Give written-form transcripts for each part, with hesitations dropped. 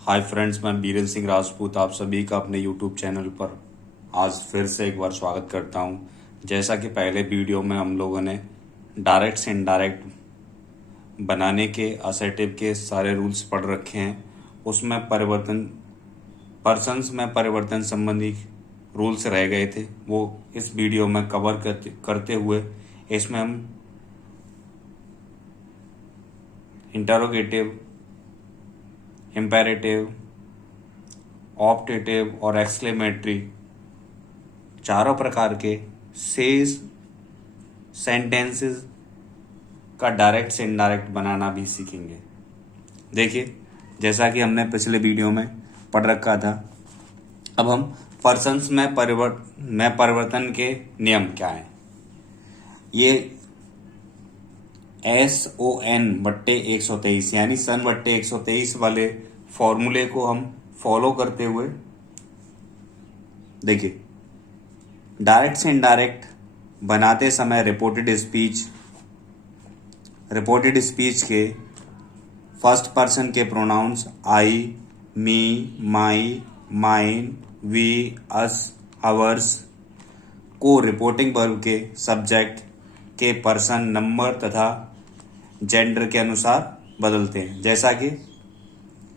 Hi friends, मैं बीरेन सिंह राजपूत आप सभी का अपने यूट्यूब चैनल पर आज फिर से एक बार स्वागत करता हूं। जैसा कि पहले वीडियो में हम लोगों ने डायरेक्ट से इनडायरेक्ट बनाने के असर्टिव के सारे रूल्स पढ़ रखे हैं। उसमें पर्सन्स में परिवर्तन संबंधी रूल्स रह गए थे, वो इस वीडियो में कवर करते हुए इसमें हम इंटरोगेटिव, इम्पेरेटिव, ऑप्टेटिव और एक्सक्लेमेटरी चारों प्रकार के सेज सेंटेंसेस का डायरेक्ट से इनडायरेक्ट बनाना भी सीखेंगे। देखिए, जैसा कि हमने पिछले वीडियो में पढ़ रखा था, अब हम पर्सन्स में परिवर्तन के नियम क्या हैं। ये SON/123 यानी सन/123 वाले फॉर्मूले को हम फॉलो करते हुए देखिए, डायरेक्ट से इनडायरेक्ट बनाते समय रिपोर्टेड स्पीच के फर्स्ट पर्सन के pronouns I, me, my, mine, we, us, ours को रिपोर्टिंग वर्ब के सब्जेक्ट के पर्सन, नंबर तथा जेंडर के अनुसार बदलते हैं। जैसा कि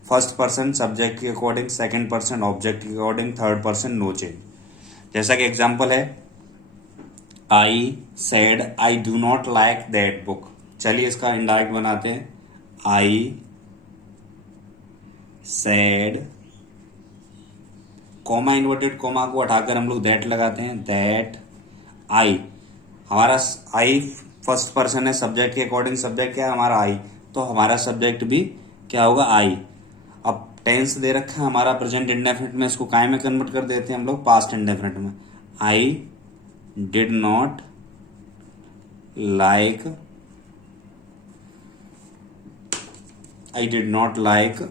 फर्स्ट पर्सन सब्जेक्ट के अकॉर्डिंग, सेकंड पर्सन ऑब्जेक्ट के according, third person no change. जैसा कि एग्जांपल है, I said I do not like that book. चलिए इसका इनडायरेक्ट बनाते हैं। I said, comma inverted comma को हटाकर हम लोग दैट लगाते हैं। दैट आई, हमारा आई फर्स्ट पर्सन है, सब्जेक्ट के अकॉर्डिंग सब्जेक्ट क्या है हमारा आई, तो हमारा सब्जेक्ट भी क्या होगा आई। अब टेंस दे रखा है हमारा प्रेजेंट इंडेफिनिट में, इसको काय में कन्वर्ट कर देते हैं हम लोग पास्ट इंडेफिनिट में। I did not like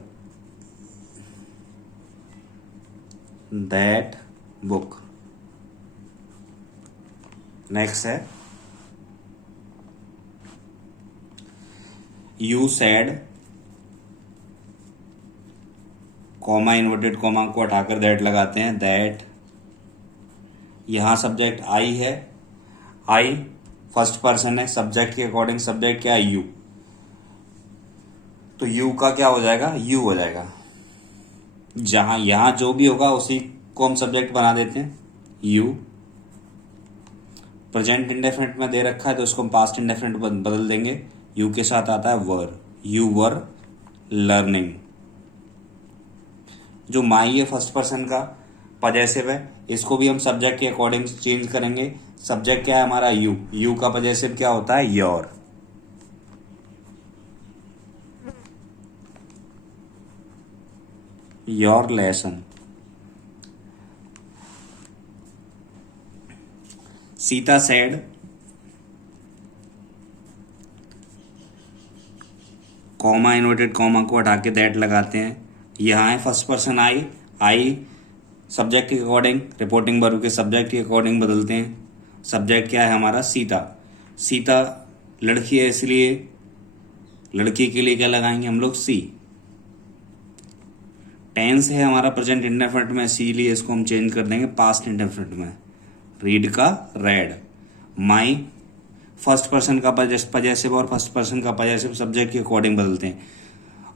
that book. Next है, you said, comma inverted comma को हटाकर दैट लगाते हैं। दैट, यहां सब्जेक्ट आई है, आई फर्स्ट पर्सन है, सब्जेक्ट के अकॉर्डिंग सब्जेक्ट क्या है यू, तो यू का क्या हो जाएगा यू हो जाएगा। जहां यहां जो भी होगा उसी को हम सब्जेक्ट बना देते हैं यू। प्रेजेंट इंडेफिनिट में दे रखा है तो उसको हम पास्ट इंडेफिनिट बदल देंगे। यू के साथ आता है वर, यू वर लर्निंग। जो माई है फर्स्ट पर्सन का पजेसिव है, इसको भी हम सब्जेक्ट के अकॉर्डिंग चेंज करेंगे। सब्जेक्ट क्या है हमारा यू, यू का पजेसिव क्या होता है your. Your lesson. Sita said, comma inverted comma को हटा के दैट लगाते हैं। यहां है first person I, I subject के अकॉर्डिंग रिपोर्टिंग वर्ब के सब्जेक्ट के अकॉर्डिंग बदलते हैं। सब्जेक्ट क्या है हमारा सीता, सीता लड़की है इसलिए लड़की के लिए क्या लगाएंगे हम लोग सी। टेंस है हमारा प्रेजेंट इंडेफिनिट में, इसीलिए इसको हम चेंज कर देंगे पास्ट इंडेफिनिट में। रीड का रेड। माई फर्स्ट पर्सन का पजेसिव और फर्स्ट पर्सन का पजेसिव सब्जेक्ट के अकॉर्डिंग बदलते हैं।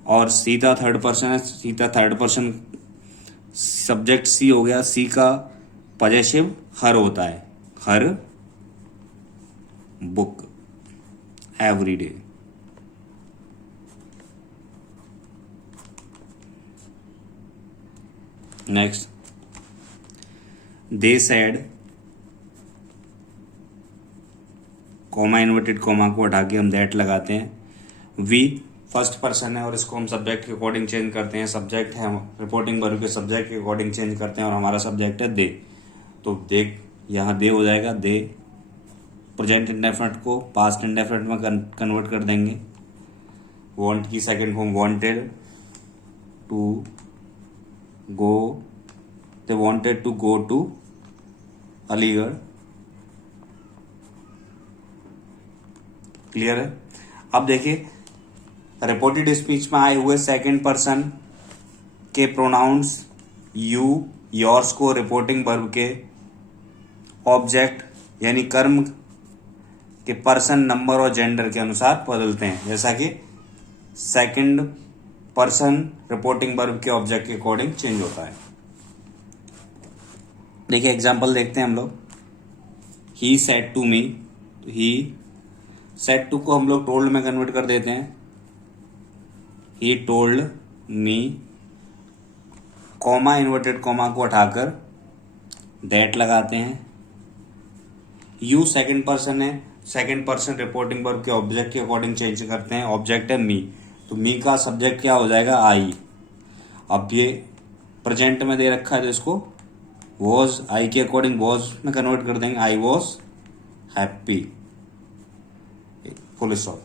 और सीता थर्ड पर्सन है, Sita third person subject she हो गया, सी का पजेसिव हर होता है, her book every day. Next, they said, comma inverted comma को हटा के हम दैट लगाते हैं। वी फर्स्ट पर्सन है और इसको हम सब्जेक्ट के अकॉर्डिंग चेंज करते हैं। सब्जेक्ट है हम रिपोर्टिंग वर्ब के सब्जेक्ट के अकॉर्डिंग चेंज करते हैं और हमारा सब्जेक्ट है दे, तो दे यहाँ दे हो जाएगा। दे प्रेजेंट इंडेफिनिट को पास्ट इंडेफिनिट में कन्वर्ट कर देंगे। वांट की second form wanted to go, they wanted to go to Aligarh. Clear है। अब देखिए, रिपोर्टेड स्पीच में आए हुए सेकंड पर्सन के प्रोनाउंस यू, योर्स को रिपोर्टिंग वर्ब के ऑब्जेक्ट यानी कर्म के पर्सन, नंबर और जेंडर के अनुसार बदलते हैं, जैसा कि सेकंड पर्सन रिपोर्टिंग वर्ब के ऑब्जेक्ट के अकॉर्डिंग चेंज होता है। देखिए एग्जांपल देखते हैं हम लोग। He said to me, he said to को हम लोग टोल्ड में कन्वर्ट कर देते हैं। He told me, comma inverted comma को हटाकर दैट लगाते हैं। यू सेकंड पर्सन है, सेकंड पर्सन रिपोर्टिंग वर्ब के ऑब्जेक्ट के अकॉर्डिंग चेंज करते हैं। ऑब्जेक्ट है मी, तो मी का सब्जेक्ट क्या हो जाएगा, आई। अब ये प्रेजेंट में दे रखा है तो इसको वॉज, आई के अकॉर्डिंग वॉज में कन्वर्ट कर देंगे। I was happy, full stop.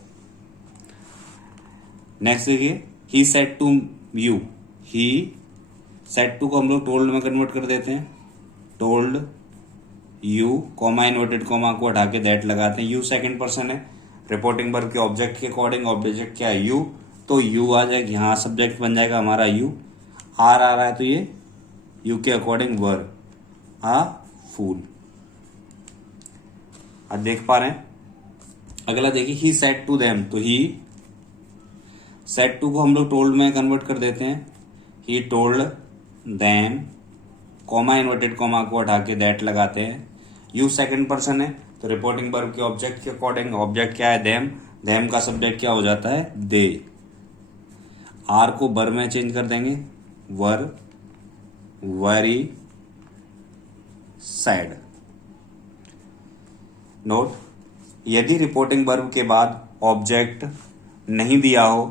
Next देखिए, he said to you, he said to को हम लोग टोल्ड में कन्वर्ट कर देते हैं। Told you, comma inverted comma को हटा के दैट लगाते हैं। यू सेकंड पर्सन है, रिपोर्टिंग वर्ब के ऑब्जेक्ट के अकॉर्डिंग ऑब्जेक्ट क्या है, यू, तो यू आ जाएगा, यहाँ सब्जेक्ट बन जाएगा हमारा यू। आर आ रहा है तो ये यू के अकॉर्डिंग वर, आ फूल। अब देख पा रहे हैं। अगला देखिए, ही सेड टू देम, तो ही सेड टू को हम लोग टोल्ड में कन्वर्ट कर देते हैं। He told them, comma inverted comma को हटा के दैट लगाते हैं। यू सेकंड पर्सन है, तो रिपोर्टिंग वर्ब के ऑब्जेक्ट के अकॉर्डिंग ऑब्जेक्ट क्या है, देम, देम का सब्जेक्ट क्या हो जाता है, दे। आर को वर में चेंज कर देंगे, वर, वेरी सैड। नोट, यदि रिपोर्टिंग वर्ब के बाद ऑब्जेक्ट नहीं दिया हो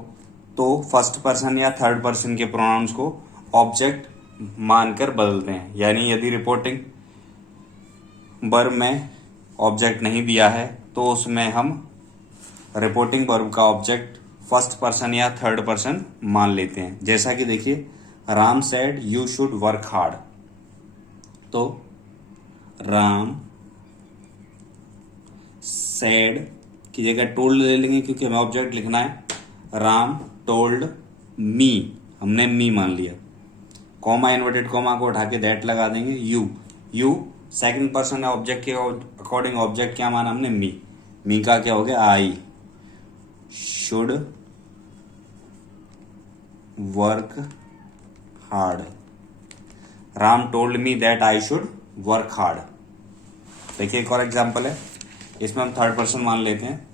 तो फर्स्ट पर्सन या थर्ड पर्सन के प्रोनाउंस को ऑब्जेक्ट मानकर बदलते हैं। यानी यदि रिपोर्टिंग वर्ब में ऑब्जेक्ट नहीं दिया है तो उसमें हम रिपोर्टिंग वर्ब का ऑब्जेक्ट फर्स्ट पर्सन या थर्ड पर्सन मान लेते हैं। जैसा कि देखिए, Ram said you should work hard, तो राम सेड की जगह टोल्ड ले लेंगे क्योंकि हमें ऑब्जेक्ट लिखना है। राम टोल्ड मी, हमने मी मान लिया। कॉमा इन्वर्टेड कॉमा को उठा के दैट लगा देंगे। You, you second person object के अकॉर्डिंग ऑब्जेक्ट क्या माना हमने, मी। मी का क्या हो गया, I should work hard. Ram told me that I should work hard. देखिए एक और एग्जांपल है, इसमें हम थर्ड पर्सन मान लेते हैं।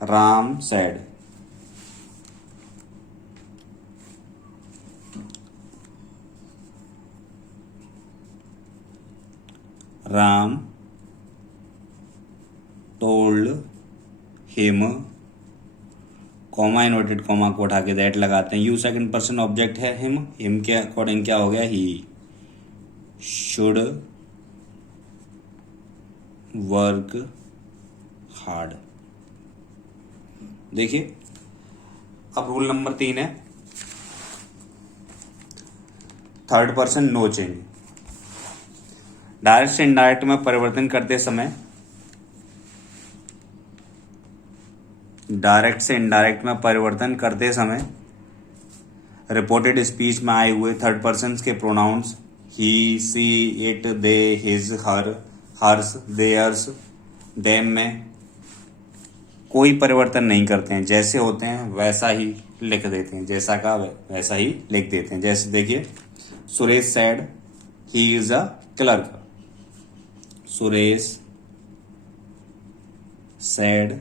Ram said, Ram told him, comma inverted comma को उठा के दैट लगाते हैं। यू सेकंड पर्सन ऑब्जेक्ट है हिम, हिम के अकॉर्डिंग क्या हो गया, ही शुड वर्क हार्ड। देखिए अब रूल नंबर 3 है, third person no change. Direct से इनडायरेक्ट में परिवर्तन करते समय, डायरेक्ट से इनडायरेक्ट में परिवर्तन करते समय रिपोर्टेड स्पीच में आए हुए थर्ड पर्सन के pronouns he, she, it, they, his, her, hers, theirs, them में कोई परिवर्तन नहीं करते हैं। जैसे होते हैं वैसा ही लिख देते हैं, जैसा का वैसा ही लिख देते हैं। जैसे देखिए, Suresh said he is a clerk, Suresh said,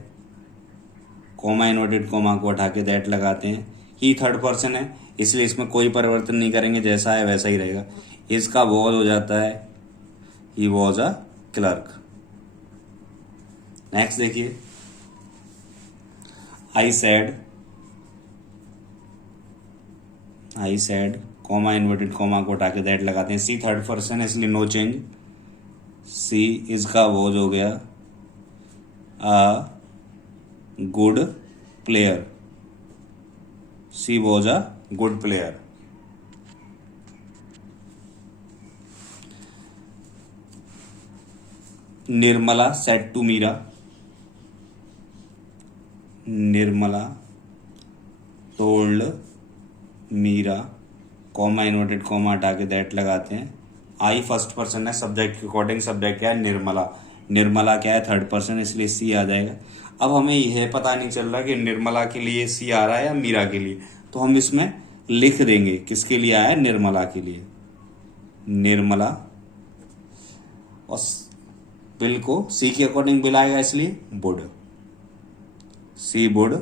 comma inverted comma को हटा के दैट लगाते हैं। ही थर्ड पर्सन है इसलिए इसमें कोई परिवर्तन नहीं करेंगे, जैसा है वैसा ही रहेगा। इसका वॉज हो जाता है he was a clerk. Next देखिए, I said, comma inverted comma को हटा के दैट लगाते हैं। सी थर्ड पर्सन है इसलिए नो चेंज, सी इसका वॉज हो गया a good player, she was a good player. Nirmala said to Meera, Nirmala told Meera, comma inverted comma हटा के दैट लगाते हैं। आई फर्स्ट पर्सन है, सब्जेक्ट के अकॉर्डिंग सब्जेक्ट क्या है, निर्मला। निर्मला क्या है, थर्ड पर्सन, इसलिए सी आ जाएगा। अब हमें यह पता नहीं चल रहा कि निर्मला के लिए सी आ रहा है या मीरा के लिए, तो हम इसमें लिख देंगे किसके लिए आया है, निर्मला के लिए। निर्मला, और बिल को सी के अकॉर्डिंग बिल आएगा, इसलिए would. She would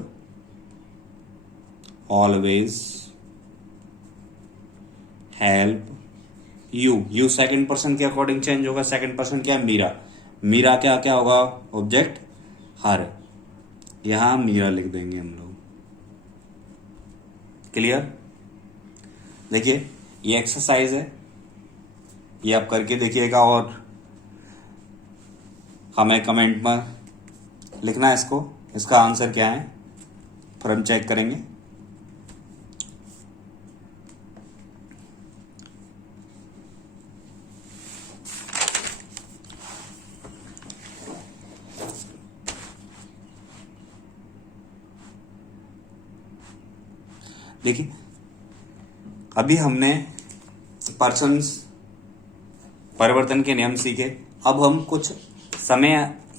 always help you. You second person के अकॉर्डिंग चेंज होगा। सेकंड पर्सन क्या है, मीरा। मीरा क्या क्या होगा, ऑब्जेक्ट हर। यहां मीरा लिख देंगे हम लोग। क्लियर। देखिए ये एक्सरसाइज है, ये आप करके देखिएगा और हमें कमेंट में लिखना है इसको, इसका आंसर क्या है, फिर हम चेक करेंगे। देखिए अभी हमने पर्सन्स परिवर्तन के नियम सीखे। अब हम कुछ समय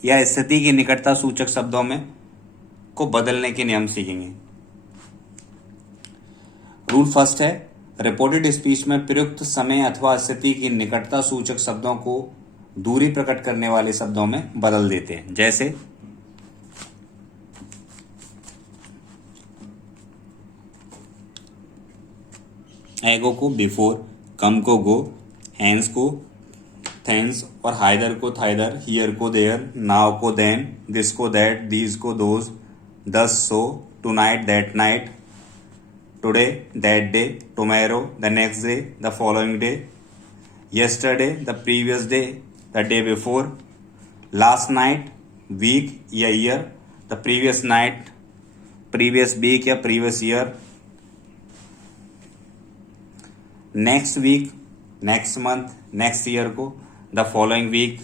या स्थिति की निकटता सूचक शब्दों में को बदलने के नियम सीखेंगे। रूल फर्स्ट है, रिपोर्टेड स्पीच में प्रयुक्त समय अथवा स्थिति की निकटता सूचक शब्दों को दूरी प्रकट करने वाले शब्दों में बदल देते हैं। जैसे एगो को बिफोर, कम को गो, हैंस को थैंक्स और हाइदर को थाइदर, हियर को देयर, नाउ को देन, दिस को दैट, दीज को those, thus so, tonight that night, today that day, tomorrow the next day, the following day, yesterday the previous day, the day before, last night week या year, the previous night previous week या previous year, next week next month, next year को the following week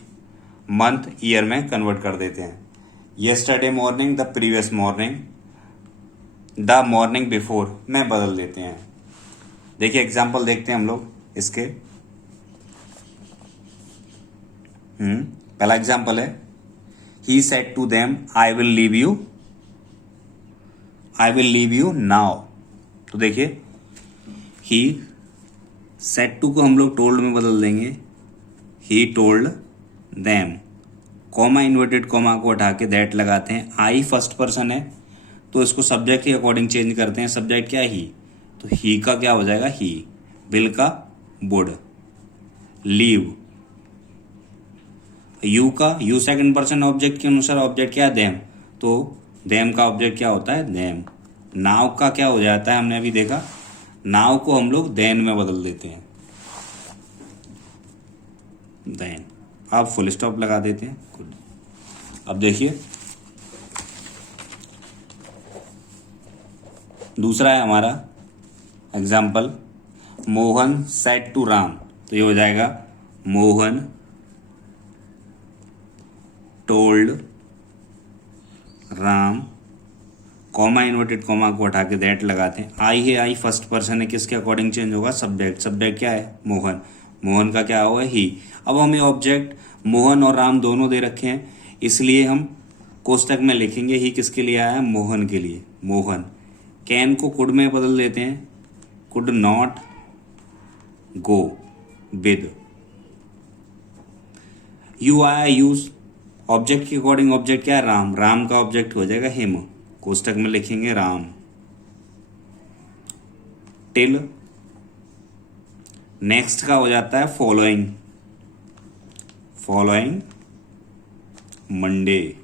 month year में convert कर देते हैं। Yesterday morning the previous morning, the morning before में बदल देते हैं। देखिए एग्जाम्पल देखते हैं हम लोग इसके। पहला एग्जाम्पल है, he said to them I will leave you now. तो देखिए ही सेड टू को हम लोग टोल्ड में बदल देंगे, he told them. Comma inverted comma को हटा के दैट लगाते हैं। आई फर्स्ट पर्सन है तो इसको सब्जेक्ट के अकॉर्डिंग चेंज करते हैं। सब्जेक्ट क्या है, ही, तो ही का क्या हो जाएगा, ही। बिल का वुड। लीव, यू का, यू सेकंड पर्सन ऑब्जेक्ट के अनुसार ऑब्जेक्ट क्या है, देम, तो देम का ऑब्जेक्ट क्या होता है, देम। नाव का क्या हो जाता है, हमने अभी देखा, नाव को हम लोग देन में बदल देते हैं, देन। आप फुल स्टॉप लगा देते हैं। गुड। अब देखिए दूसरा है हमारा example, Mohan said to Ram. तो ये हो जाएगा Mohan told Ram, comma inverted comma को हटा के दैट लगाते हैं। आई है, आई फर्स्ट पर्सन है, किसके अकॉर्डिंग चेंज होगा, सब्जेक्ट। सब्जेक्ट क्या है, मोहन। मोहन का क्या होगा, ही। अब हमें ऑब्जेक्ट मोहन और राम दोनों दे रखे हैं, इसलिए हम कोष्टक में लिखेंगे ही किसके लिए आया है, मोहन के लिए। मोहन। कैन को कुड में बदल देते हैं, could not go with. You आया, यूज। ऑब्जेक्ट के अकॉर्डिंग ऑब्जेक्ट क्या है, राम। राम का ऑब्जेक्ट हो जाएगा हिम, कोष्टक में लिखेंगे राम। टिल, नेक्स्ट का हो जाता है following, following Monday.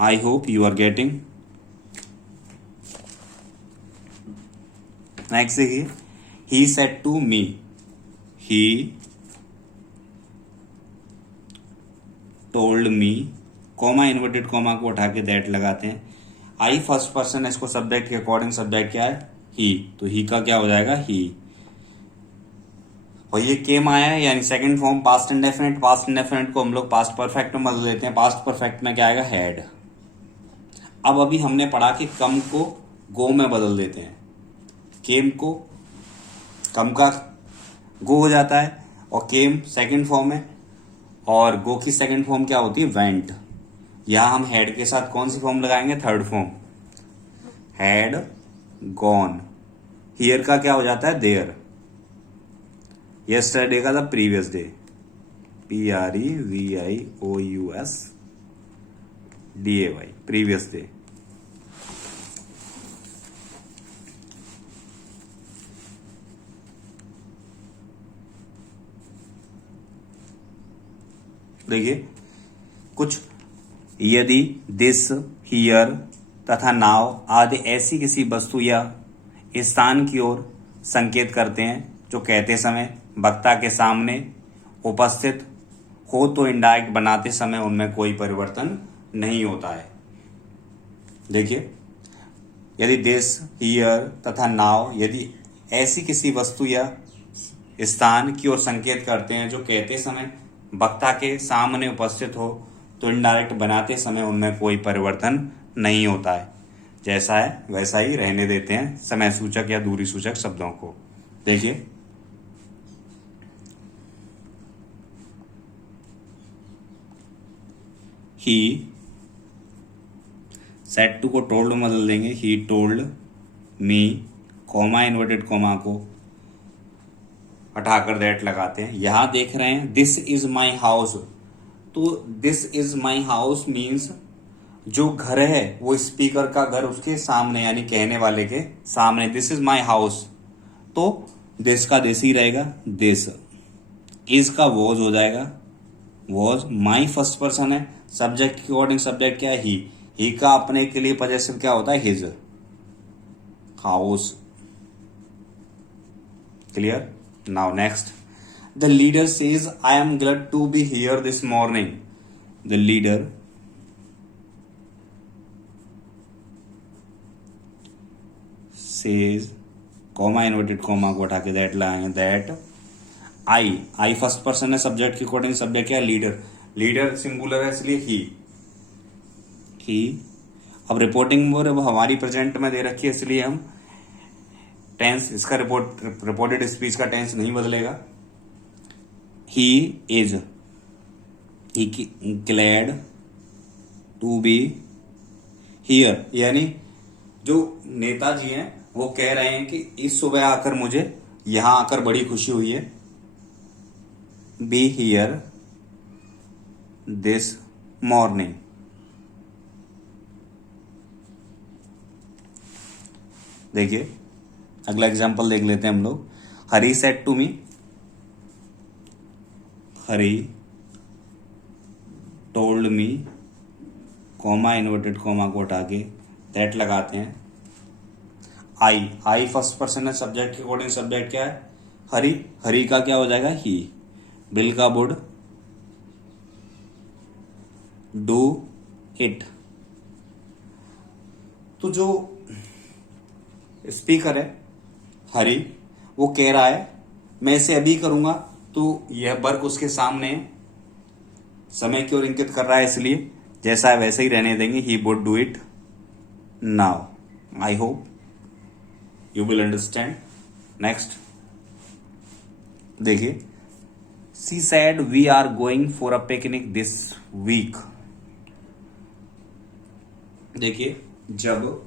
I hope you are getting. Next देखिए, he said to me, he told me, comma inverted comma को उठा के दैट लगाते हैं। आई फर्स्ट पर्सन है, इसको सब्जेक्ट के अकॉर्डिंग सब्जेक्ट क्या है, ही, तो ही का क्या हो जाएगा, ही। और ये केम आया है यानी second form past indefinite. Past indefinite को हम लोग पास्ट परफेक्ट में बदल देते हैं। पास्ट परफेक्ट में क्या आएगा, हैड। अब अभी हमने पढ़ा कि कम को गो में बदल देते हैं, केम को कम का गो हो जाता है और केम सेकंड फॉर्म है, और गो की सेकंड फॉर्म क्या होती है, वेंट। यहां हम हैड के साथ कौन सी फॉर्म लगाएंगे, third form, had gone. Here का क्या हो जाता है, देयर। यस्टरडे का था previous day, PREVIOUSDAY, previous day. देखिए कुछ यदि, दिस, हियर तथा नाउ आदि ऐसी किसी वस्तु या स्थान की ओर संकेत करते हैं जो कहते समय वक्ता के सामने उपस्थित हो तो इनडायरेक्ट बनाते समय उनमें कोई परिवर्तन नहीं होता है। देखिए यदि दिस, हियर तथा नाउ यदि ऐसी किसी वस्तु या स्थान की ओर संकेत करते हैं जो कहते समय वक्ता के सामने उपस्थित हो तो इनडायरेक्ट बनाते समय उनमें कोई परिवर्तन नहीं होता है। जैसा है वैसा ही रहने देते हैं समय सूचक या दूरी सूचक शब्दों को। देखिए ही सेड टू को टोल्ड में बदल देंगे, ही told me, comma inverted comma को हटाकर दैट लगाते हैं। यहां देख रहे हैं दिस इज माई हाउस, तो this is my house means जो घर है वो स्पीकर का घर उसके सामने यानी कहने वाले के सामने, दिस इज माई हाउस, तो दिस का दिस ही रहेगा, दिस। इज का वॉज हो जाएगा, वॉज। माई फर्स्ट पर्सन है, सब्जेक्ट के अकॉर्डिंग सब्जेक्ट क्या है, ही का अपने के लिए पॉजेसिव क्या होता है, his, house. Clear. Now next, the leader says I am glad to be here this morning. The leader says, comma inverted comma को हटा के दैट लाएंगे, दैट आई फर्स्ट पर्सन है, सब्जेक्ट के अकॉर्डिंग सब्जेक्ट क्या है, लीडर। लीडर सिंगुलर है इसलिए ही। अब रिपोर्टिंग मोड अब हमारी प्रेजेंट में दे रखी है इसलिए हम टेंस, इसका रिपोर्टेड स्पीच का टेंस नहीं बदलेगा। He is, he glad to be here, यानी जो नेताजी हैं वो कह रहे हैं कि इस सुबह आकर मुझे यहां आकर बड़ी खुशी हुई है, बी हियर दिस मॉर्निंग। देखिए अगला एग्जांपल देख लेते हैं हम लोग। Hari said to me, Hari told me, comma inverted comma को हटा के दैट लगाते हैं। आई फर्स्ट पर्सन है, सब्जेक्ट के अकॉर्डिंग सब्जेक्ट क्या है, हरी। हरी का क्या हो जाएगा, ही। बिल का वुड डू इट। तो जो स्पीकर है हरी वो कह रहा है मैं इसे अभी करूंगा, तो यह वर्क उसके सामने समय की ओर इंगित कर रहा है इसलिए जैसा है वैसे ही रहने देंगे, he would do it now. I hope you will understand. Next देखिए, she said we are going for a picnic this week. देखिए जब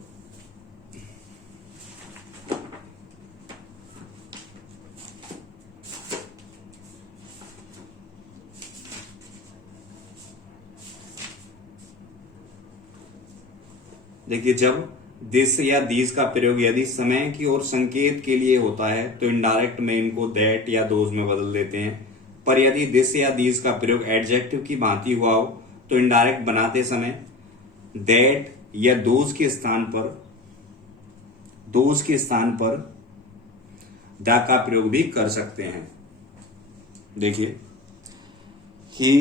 जब दिस या दीज का प्रयोग यदि समय की ओर संकेत के लिए होता है तो इनडायरेक्ट में इनको दैट या दोज में बदल देते हैं, पर यदि दिस या दीज का प्रयोग एडजेक्टिव की भांति हुआ हो तो इनडायरेक्ट बनाते समय दैट या दोज के स्थान पर द का प्रयोग भी कर सकते हैं। देखिए, he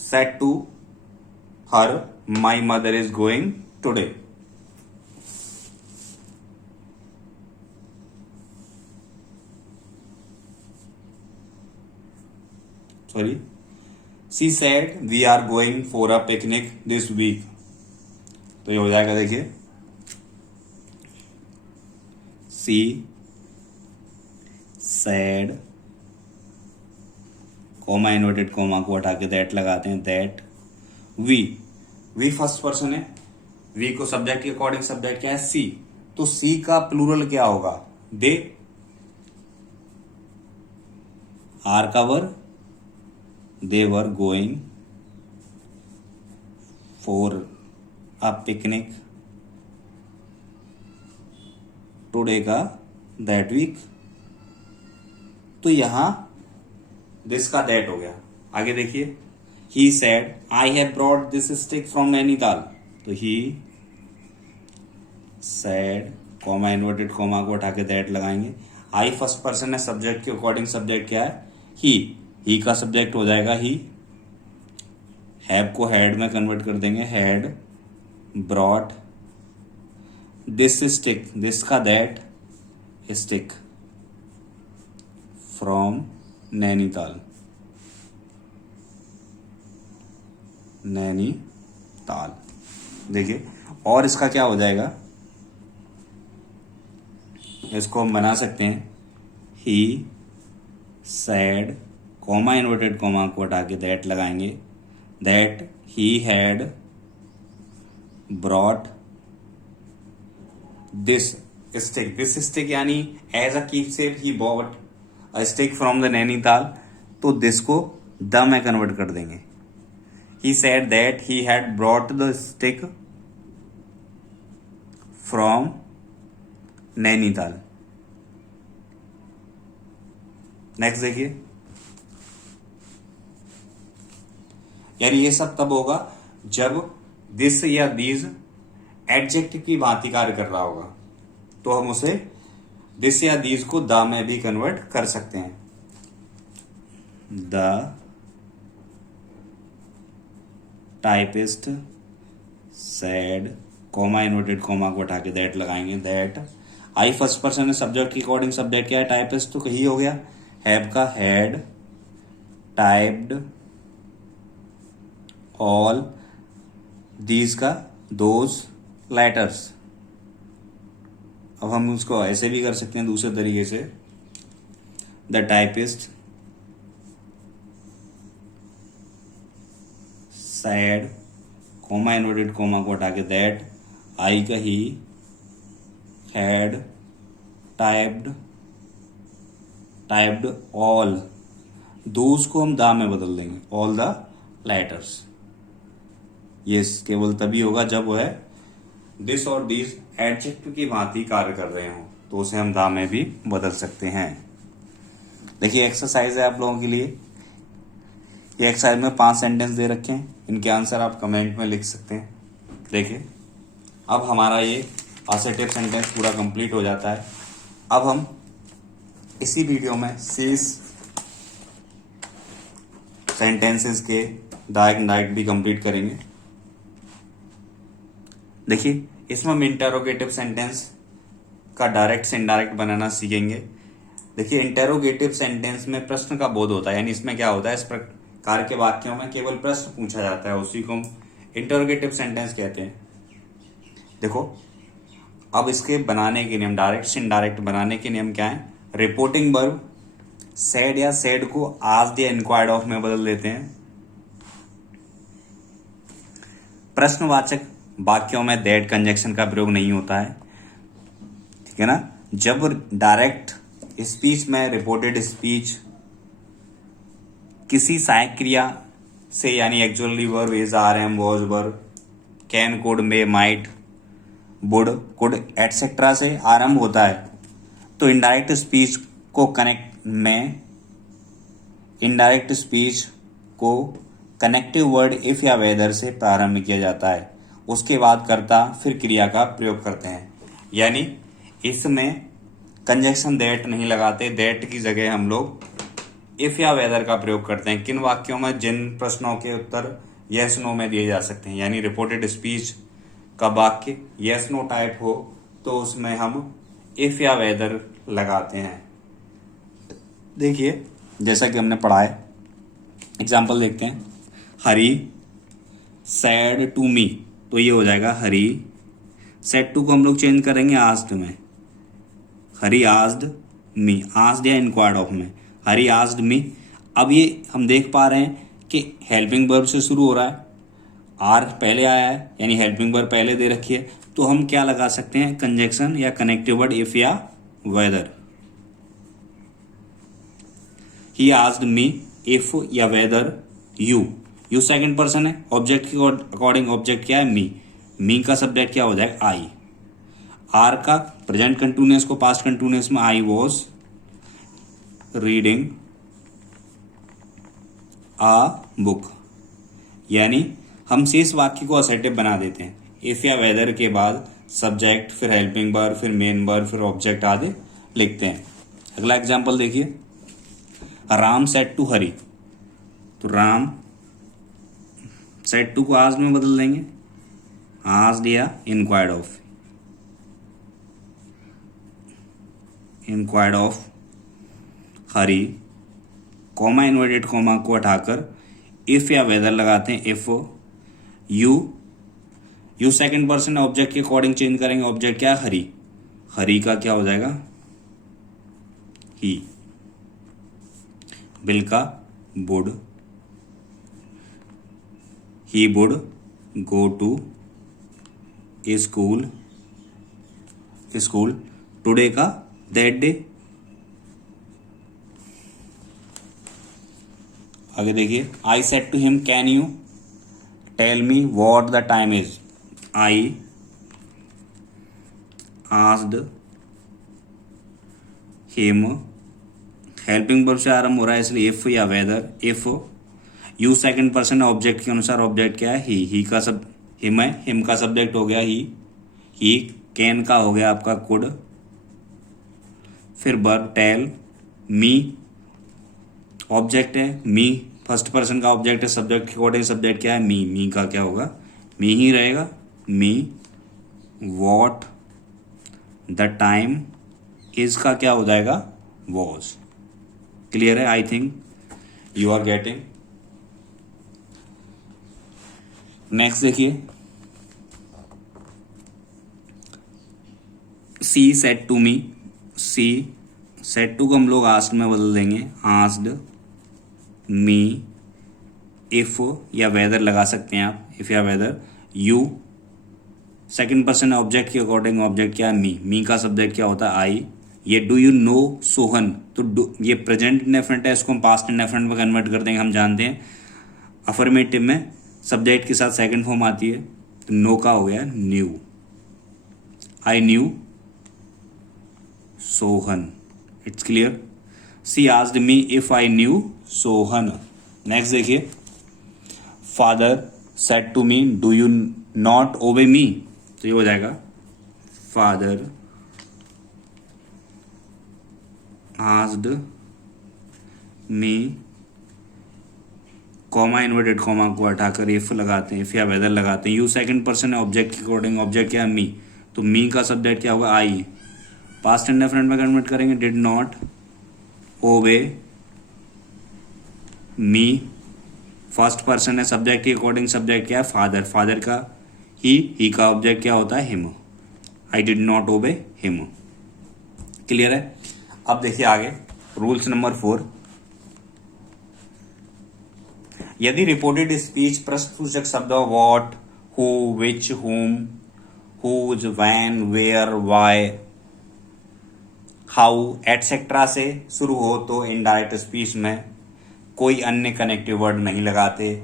said to her my mother is going today. Sorry, she said we are going for a picnic this week. तो ये हो जाएगा, देखिए she said, comma inverted comma को हटा के दैट लगाते हैं, दैट वी फर्स्ट पर्सन है, वी को सब्जेक्ट के अकॉर्डिंग सब्जेक्ट क्या है, सी, तो सी का प्लूरल क्या होगा, दे, आर का were, they were going for a picnic today का दैट वीक, तो यहां दिस का दैट हो गया। आगे देखिए, he said I have brought this stick from Nainital, तो he said, comma inverted comma को उठा के दैट लगाएंगे। आई फर्स्ट पर्सन है, सब्जेक्ट के अकॉर्डिंग सब्जेक्ट क्या है, ही का सब्जेक्ट हो जाएगा ही, हैव को हैड में कन्वर्ट कर देंगे, had brought this stick, this का that stick from Nainital, Nainital. देखिए, और इसका क्या हो जाएगा, इसको हम बना सकते हैं, he said, comma inverted comma को हटा के दैट लगाएंगे, that he had brought this stick, this stick यानी as a keepsake he bought a stick from the Nainital, तो दिस को द में कन्वर्ट कर देंगे। He said that he had brought the stick from Nainital. Next देखिए, यानी ये सब तब होगा जब दिस या दीज एडजेक्टिव की भांति कार्य कर रहा होगा, तो हम उसे दिस या दीज को द में भी कन्वर्ट कर सकते हैं। The typist sad, comma inverted comma को हटा के दैट लगाएंगे, दैट आई फर्स्ट पर्सन है, सब्जेक्ट के अकॉर्डिंग सब्जेक्ट क्या है, टाइपिस्ट, तो ही हो गया, हैव का हैड टाइप्ड ऑल दीज का दोज लेटर्स। अब हम उसको ऐसे भी कर सकते हैं दूसरे तरीके से, the typist sad, comma inverted comma को हटा के दैट, आई का he had typed all, those को हम द में बदल देंगे, ऑल द लेटर्स। ये केवल तभी होगा जब वह दिस और दीज एडजेक्टिव की भांति कार्य कर रहे हो, तो उसे हम द में भी बदल सकते हैं। देखिए, एक्सरसाइज है आप लोगों के लिए, ये एक्सरसाइज में 5 सेंटेंस दे रखे हैं, इनके आंसर आप कमेंट में लिख सकते हैं। देखिए, अब हमारा ये असर्टिव सेंटेंस पूरा कंप्लीट हो जाता है। अब हम इसी वीडियो में शेष सेंटेंसेस के डायरेक्ट भी कंप्लीट करेंगे। देखिए, इसमें हम इंटेरोगेटिव सेंटेंस का डायरेक्ट से इनडायरेक्ट बनाना सीखेंगे। देखिए, इंटेरोगेटिव सेंटेंस में प्रश्न का बोध होता है, यानी इसमें क्या होता है, इस प्रकार के वाक्यों में केवल प्रश्न पूछा जाता है, उसी को हम इंटेरोगेटिव सेंटेंस कहते हैं। देखो, अब इसके बनाने के नियम, डायरेक्ट से इनडायरेक्ट बनाने के नियम क्या है, रिपोर्टिंग वर्ब सेड या सेड को आस्क्ड या इंक्वायर्ड ऑफ में बदल देते हैं। प्रश्नवाचक वाक्यों में दैट कंजक्शन का प्रयोग नहीं होता है, ठीक है ना। जब डायरेक्ट स्पीच में रिपोर्टेड स्पीच किसी सहायक क्रिया से, यानी actually verb, is, are, am, was, were, can, could, may, might, would, could etcetera से आरंभ होता है, तो इनडायरेक्ट स्पीच को कनेक्टिव वर्ड इफ या वेदर से प्रारंभ किया जाता है। उसके बाद कर्ता फिर क्रिया का प्रयोग करते हैं, यानी इसमें कंजक्शन दैट नहीं लगाते, दैट की जगह हम लोग इफ या वेदर का प्रयोग करते हैं। किन वाक्यों में, जिन प्रश्नों के उत्तर यस नो में दिए जा सकते हैं, यानी रिपोर्टेड स्पीच का वाक्य यस नो टाइप हो, तो उसमें हम इफ या वेदर लगाते हैं। देखिए, जैसा कि हमने पढ़ा है, एग्जाम्पल देखते हैं। हरी सैड टू मी, तो ये हो जाएगा हरी, सेड टू को हम लोग चेंज करेंगे आस्क्ड में, हरी आस्क्ड मी, आस्क्ड या इंक्वायर्ड ऑफ में, हरी आस्क्ड मी। अब ये हम देख पा रहे हैं कि हेल्पिंग वर्ब से शुरू हो रहा है, आर पहले आया है यानी हेल्पिंग वर्ब पहले दे रखी है, तो हम क्या लगा सकते हैं, कंजक्शन या कनेक्टिव वर्ड इफ या whether. He asked me if या वेदर यू सेकंड पर्सन है, ऑब्जेक्ट के अकॉर्डिंग ऑब्जेक्ट क्या है, मी का सब्जेक्ट क्या हो जाएगा, आई। आर का प्रेजेंट कंटिन्यूअस को पास्ट कंटिन्यूअस में, I was reading a book, यानी हम शेष वाक्य को असर्टिव बना देते हैं। इफ या वेदर के बाद सब्जेक्ट, फिर हेल्पिंग वर्ब, फिर मेन वर्ब, फिर ऑब्जेक्ट आदि लिखते हैं। अगला एग्जांपल देखिए, राम सेड टू हरी, तो राम सेड टू को आस्क्ड में बदल देंगे, आस्क्ड या inquired of, inquired of Hari, comma inverted comma को हटाकर इफ या वेदर लगाते हैं, if you second person object के अकॉर्डिंग चेंज करेंगे, ऑब्जेक्ट क्या है, हरी, हरी का क्या हो जाएगा, ही, बिल का would, he would go to school, today का दैट डे। आगे देखिए, I said to him can you tell me what the time is, I asked him, helping verb से आरंभ हो रहा है इसलिए इफ या whether, if you second person object के अनुसार ऑब्जेक्ट क्या है, ही का सब हिम है, हिम का सब्जेक्ट हो गया ही, कैन का हो गया आपका कुड, फिर वर्ब टेल, मी ऑब्जेक्ट है, मी फर्स्ट पर्सन का ऑब्जेक्ट है, सब्जेक्ट के अकॉर्डिंग सब्जेक्ट क्या है, मी का क्या होगा, मी ही रहेगा, me, what the time is का क्या हो जाएगा, वॉज। क्लियर है, I think you are getting. Next देखिए, she said to me, she said to को हम लोग आस्क्ड में बदल देंगे, आस्क्ड मी, इफ या वेदर लगा सकते हैं आप, इफ या whether you second person object के अकॉर्डिंग ऑब्जेक्ट क्या है, मी का सब्जेक्ट क्या होता है, आई। ये डू यू नो सोहन, तो ये प्रेजेंट इंडेफिनिट है, इसको हम पास्ट इंडेफिनिट में कन्वर्ट कर देंगे। हम जानते हैं अफर्मेटिव में सब्जेक्ट के साथ सेकंड फॉर्म आती है, तो नो का हो गया knew, I knew Sohan. It's clear. She asked me if I knew Sohan. Next देखिए, father said to me do you not obey me, तो ये हो जाएगा father asked me, comma inverted comma को हटाकर इफ लगाते हैं, इफ या वेदर लगाते हैं, यू सेकंड पर्सन है ऑब्जेक्ट के अकॉर्डिंग ऑब्जेक्ट क्या है, मी, तो मी का सब्जेक्ट क्या होगा, आई। पास्ट इंडेफिनिट में कन्वर्ट करेंगे, did not obey me, first person है, सब्जेक्ट के अकॉर्डिंग सब्जेक्ट क्या है, फादर, फादर का ही का ऑब्जेक्ट क्या होता है, him, I did not obey him. Clear है। अब देखिए आगे रूल्स नंबर 4, यदि रिपोर्टेड स्पीच प्रश्नसूचक शब्द what, who, which, whom, whose, when, where, why, how etcetera से शुरू हो तो इनडायरेक्ट स्पीच में कोई अन्य कनेक्टिव वर्ड नहीं लगाते।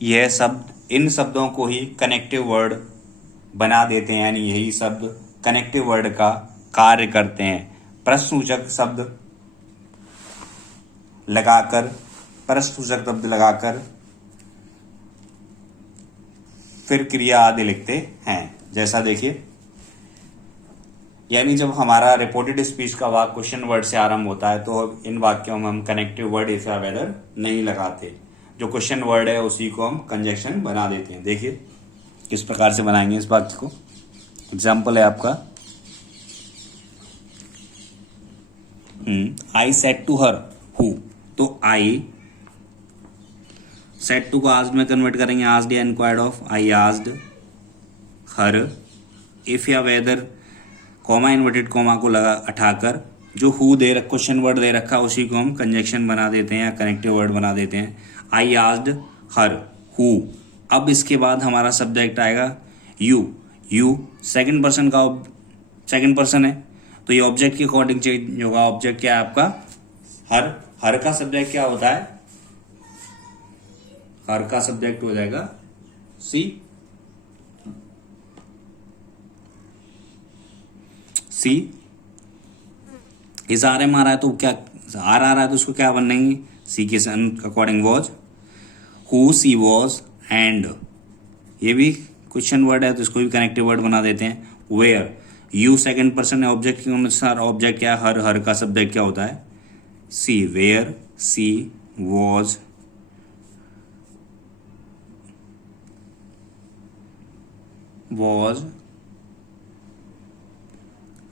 यह शब्द इन शब्दों को ही कनेक्टिव वर्ड बना देते हैं, यानी यही शब्द कनेक्टिव वर्ड का कार्य करते हैं। प्रश्नसूचक शब्द लगाकर, प्रश्नसूचक शब्द लगाकर फिर क्रिया आदि लिखते हैं। जैसा देखिए, यानी जब हमारा रिपोर्टेड स्पीच का वाक्य क्वेश्चन वर्ड से आरंभ होता है तो इन वाक्यों में हम कनेक्टिव वर्ड इफ या वेदर नहीं लगाते, जो क्वेश्चन वर्ड है उसी को हम कंजक्शन बना देते हैं। देखिए किस प्रकार से बनाएंगे इस वाक्य को। एग्जाम्पल है आपका, I said to her who, तो आई सेड टू को आस्क्ड में कन्वर्ट करेंगे, आस्क्ड या inquired of, I asked her. If या वेदर कॉमा इन्वर्टेड कॉमा को लगा हटाकर जो हु दे रखा क्वेश्चन वर्ड दे रखा उसी को हम कंजक्शन बना देते हैं या कनेक्टिव वर्ड बना देते हैं। आई आस्क्ड हर हु। अब इसके बाद हमारा सब्जेक्ट आएगा यू। यू सेकंड पर्सन है तो ये ऑब्जेक्ट के अकॉर्डिंग चेंज होगा। ऑब्जेक्ट क्या है आपका? हर। हर का सब्जेक्ट क्या होता है? हर का सब्जेक्ट हो जाएगा सी। सी इस आर एम आ रहा है तो क्या आर आ रहा है तो उसको क्या बनेंगे? सी के according was, who she was, and ये भी क्वेश्चन वर्ड है तो इसको भी कनेक्टिव वर्ड बना देते हैं। वेयर यू सेकंड पर्सन है ऑब्जेक्ट के अनुसार ऑब्जेक्ट क्या है? हर। हर का सब्जेक्ट क्या होता है? She. Where she was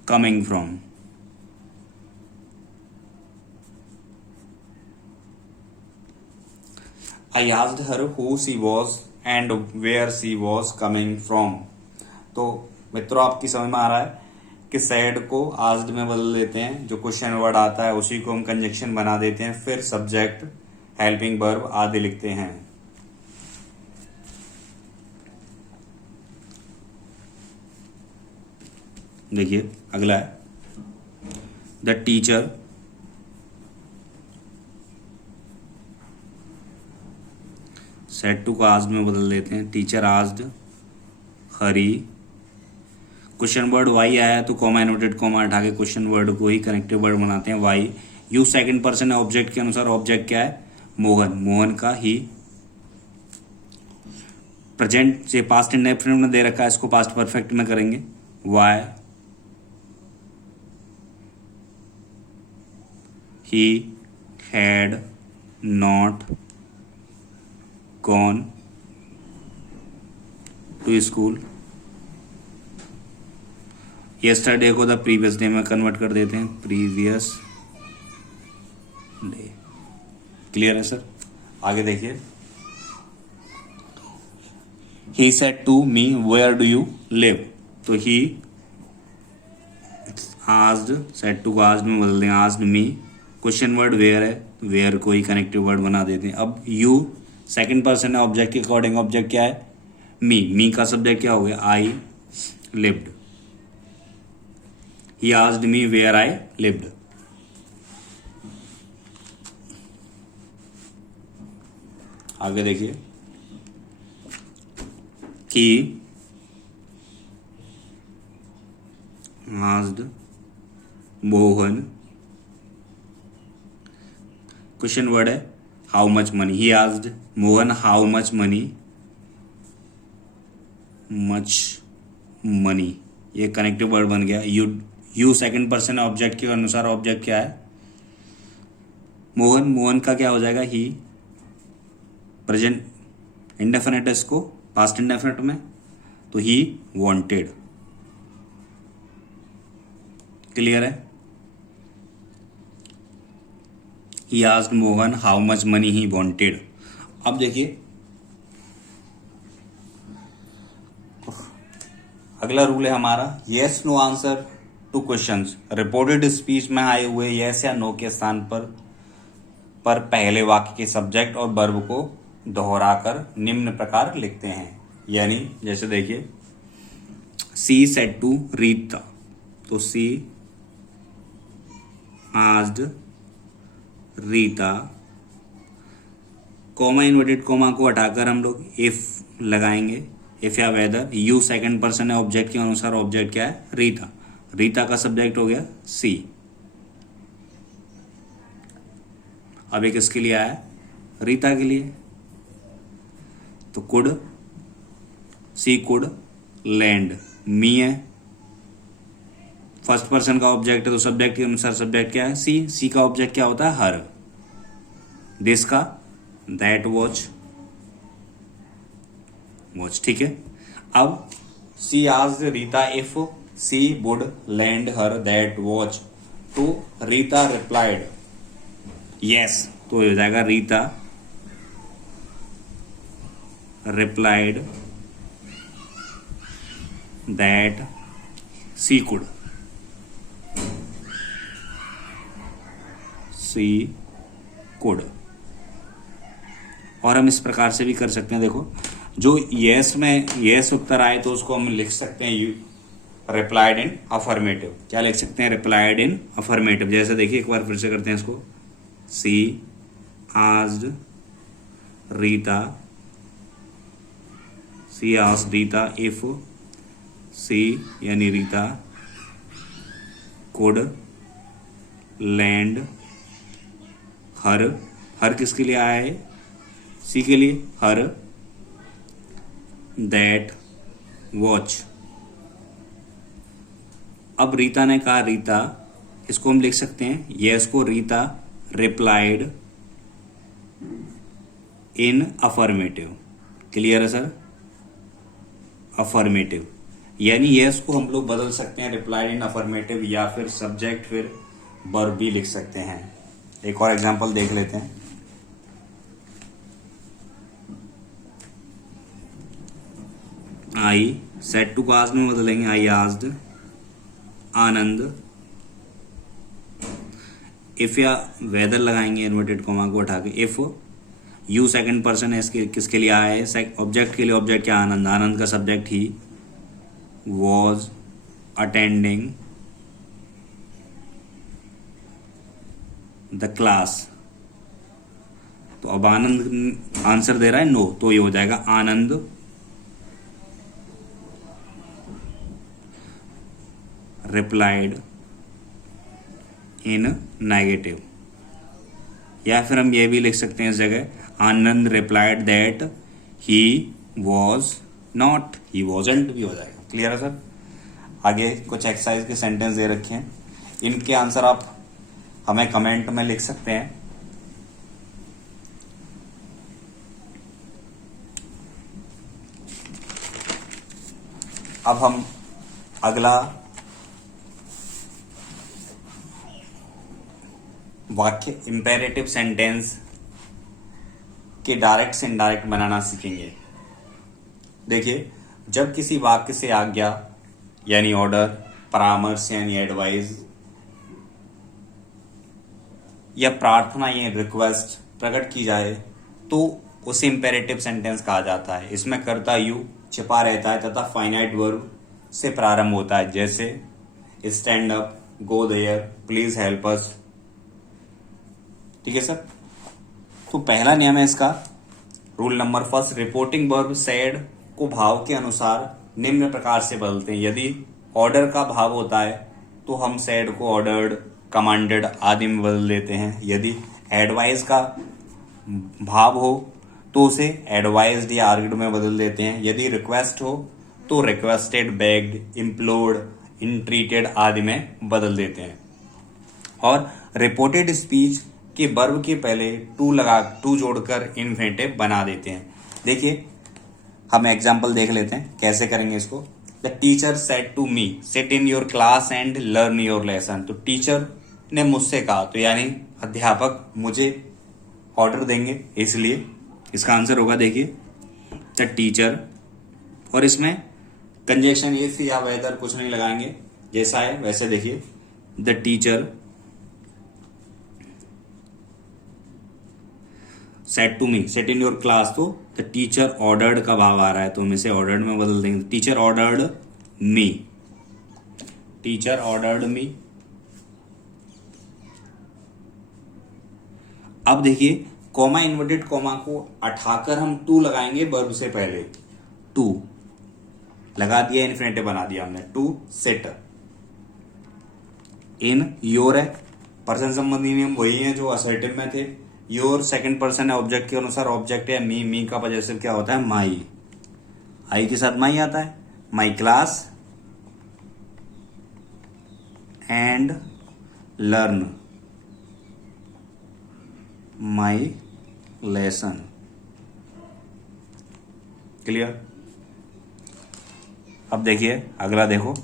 coming from. I asked her who she was and where she was coming from। तो मित्रों आपकी समझ में आ रहा है कि सैड को आस्क्ड में बदल देते हैं, जो क्वेश्चन वर्ड आता है उसी को हम कंजक्शन बना देते हैं, फिर सब्जेक्ट हेल्पिंग वर्ब आदि लिखते हैं। देखिए अगला है द टीचर सेड टू को आस्क्ड में बदल देते हैं। टीचर आस्क्ड हरी। क्वेश्चन वर्ड वाई आया तो कॉमा इन्वर्टेड कॉमा हटा के क्वेश्चन वर्ड को ही कनेक्टिव वर्ड बनाते हैं वाई। यू सेकंड पर्सन है ऑब्जेक्ट के अनुसार ऑब्जेक्ट क्या है? मोहन। मोहन का ही। प्रेजेंट से पास्ट इंडेफिनिट में दे रखा है, इसको पास्ट परफेक्ट में करेंगे। Why he had not gone to school yesterday को द प्रीवियस डे में कन्वर्ट कर देते हैं, प्रीवियस डे। क्लियर है सर? आगे देखिए he said to me where do you live। तो he asked, said to को asked में बदल दें, asked me। Question word where है, वेयर को ही कनेक्टिव वर्ड बना देते हैं। अब यू सेकंड पर्सन है ऑब्जेक्ट के अकॉर्डिंग ऑब्जेक्ट क्या है? मी। मी का सब्जेक्ट क्या हो गया? I lived. He asked me where I lived. आगे देखिए कि आस्क्ड मोहन। क्वेश्चन वर्ड है how much money. He asked Mohan how much money. Much money ये कनेक्टिव वर्ड बन गया। यू सेकंड पर्सन है ऑब्जेक्ट के अनुसार ऑब्जेक्ट क्या है? मोहन। मोहन का क्या हो जाएगा? ही। प्रेजेंट इंडेफिनिट है इसको पास्ट इंडेफिनिट में तो ही वांटेड। क्लियर है? He asked Mohan how much money he wanted। अब देखिए अगला रूल है हमारा yes no answer to questions. Reported speech में आए हुए येस या नो के स्थान पर पहले वाक्य के सब्जेक्ट और वर्ब को दोहराकर निम्न प्रकार लिखते हैं। यानी जैसे देखिए सी सेड टू रीता तो she asked Rita. Comma inverted comma को हटाकर हम लोग इफ लगाएंगे, इफ या वेदर। यू सेकंड पर्सन है ऑब्जेक्ट के अनुसार ऑब्जेक्ट क्या है? रीता। रीता का सब्जेक्ट हो गया सी। अब एक किसके लिए आया? रीता के लिए। तो कुड सी कुड लैंड। मी है फर्स्ट पर्सन का ऑब्जेक्ट है तो सब्जेक्ट के अनुसार सब्जेक्ट क्या है? सी। सी का ऑब्जेक्ट क्या होता है? हर। दिस का दैट वॉच। ठीक है। अब she asked Rita if she would lend her that watch तो रीता रिप्लाइड यस। तो हो जाएगा Rita replied that she could. She could. और हम इस प्रकार से भी कर सकते हैं, देखो जो यस में यस उत्तर आए तो उसको हम लिख सकते हैं रिप्लाइड इन अफर्मेटिव। क्या लिख सकते हैं? Replied in affirmative. जैसे देखिए एक बार फिर से करते हैं इसको। She asked Rita, she asked Rita if she यानी Rita could lend her, her किसके लिए आया है? सी के लिए, हर दैट वॉच। अब रीता ने कहा रीता, इसको हम लिख सकते हैं यस को Rita replied in affirmative. Clear है सर? अफर्मेटिव यानी यस को हम लोग बदल सकते हैं रिप्लाइड इन अफर्मेटिव, या फिर सब्जेक्ट फिर वर्ब भी लिख सकते हैं। एक और एग्जांपल देख लेते हैं। आई सेड टू को आस्क्ड में बदलेंगे, आई आस्क्ड आनंद इफ, या वेदर लगाएंगे इन्वर्टेड कॉमा को उठा के। इफ यू सेकंड पर्सन है, इसके किसके लिए आया है? ऑब्जेक्ट के लिए। ऑब्जेक्ट क्या? आनंद। आनंद का subject he was attending the class. तो अब आनंद आंसर दे रहा है नो, तो ये हो जाएगा आनंद रिप्लाइड इन नेगेटिव। या फिर हम ये भी लिख सकते हैं इस जगह Anand replied that he was not, he wasn't भी हो जाएगा। क्लियर है सर? आगे कुछ एक्सरसाइज के सेंटेंस दे रखे हैं, इनके आंसर आप हमें कमेंट में लिख सकते हैं। अब हम अगला वाक्य इंपेरेटिव सेंटेंस के डायरेक्ट से इनडायरेक्ट बनाना सीखेंगे। देखिए, जब किसी वाक्य से आज्ञा यानी ऑर्डर, परामर्श यानी एडवाइस, या प्रार्थना यानी रिक्वेस्ट प्रकट की जाए तो उसे इंपेरेटिव सेंटेंस कहा जाता है। इसमें कर्ता यू छिपा रहता है तथा फाइनाइट वर्ब से प्रारंभ होता है, जैसे stand up, go there, please help us. ठीक है सर? तो पहला नियम है इसका, rule number first, reporting verb said को भाव के अनुसार निम्न प्रकार से बदलते हैं। यदि ऑर्डर का भाव होता है तो हम सेड को ऑर्डर्ड, कमांडेड आदि में बदल देते हैं। यदि एडवाइस का भाव हो तो उसे एडवाइज्ड या आर्ग्ड में बदल देते हैं। यदि रिक्वेस्ट हो तो रिक्वेस्टेड, बेग्ड, इम्प्लोर्ड, इंट्रीटेड आदि में बदल देते हैं। और रिपोर्टेड स्पीच के वर्ब के पहले टू जोड़कर इन्फिनेटिव बना देते हैं। देखिए, हम एग्जाम्पल देख लेते हैं कैसे करेंगे इसको। The teacher said to me sit in your class and learn your lesson. तो टीचर ने मुझसे कहा, तो यानी अध्यापक मुझे ऑर्डर देंगे, इसलिए इसका आंसर होगा देखिए द टीचर। और इसमें कंजक्शन इफ या वेदर कुछ नहीं लगाएंगे, जैसा है वैसे देखिए। The teacher said to me sit in your class, तो द टीचर ऑर्डर्ड का भाव आ रहा है तो हम इसे ऑर्डर्ड में बदल देंगे। टीचर ऑर्डर्ड मी, टीचर ऑर्डर्ड मी। अब देखिए, कॉमा इन्वर्टेड कॉमा को हटाकर हम टू लगाएंगे वर्ब से पहले। टू लगा दिया, इन्फिनेटिव बना दिया हमने। टू सिट इन योर है, पर्सन संबंधी नियम वही है जो असर्टिव में थे। योर सेकंड पर्सन है, ऑब्जेक्ट के अनुसार ऑब्जेक्ट है। मी का पॉजेसिव क्या होता है? माई। आई के साथ माई आता है। My class and learn my lesson. Clear? अब देखिए अगला देखो,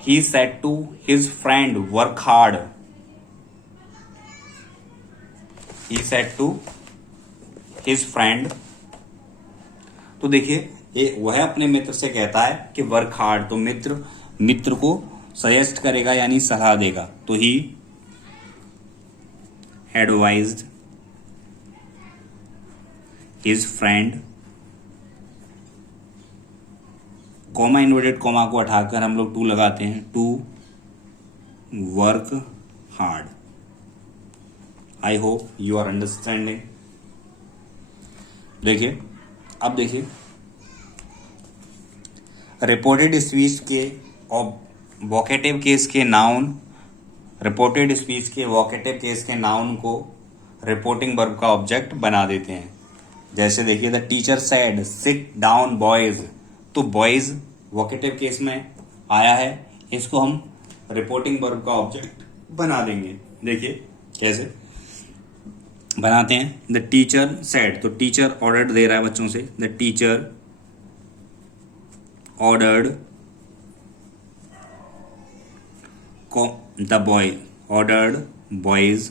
he said to his friend work hard. He said to his friend, तो देखिए ये वह अपने मित्र से कहता है कि वर्क हार्ड, तो मित्र को सजेस्ट करेगा यानी सलाह देगा। तो he advised his friend, comma inverted comma को हटाकर हम लोग टू लगाते हैं, to work hard. I hope you are understanding. देखिए, अब देखिए रिपोर्टेड स्पीच के और वोकेटिव केस के नाउन, रिपोर्टेड स्पीच के वोकेटिव केस के नाउन को रिपोर्टिंग वर्ब का ऑब्जेक्ट बना देते हैं। जैसे देखिए, the teacher said sit down boys, तो बॉयज वोकेटिव केस में आया है, इसको हम रिपोर्टिंग वर्ब का ऑब्जेक्ट बना देंगे। देखिए कैसे बनाते हैं। द टीचर सेड, तो टीचर ऑर्डर दे रहा है बच्चों से, the teacher ordered the boy, ordered boys,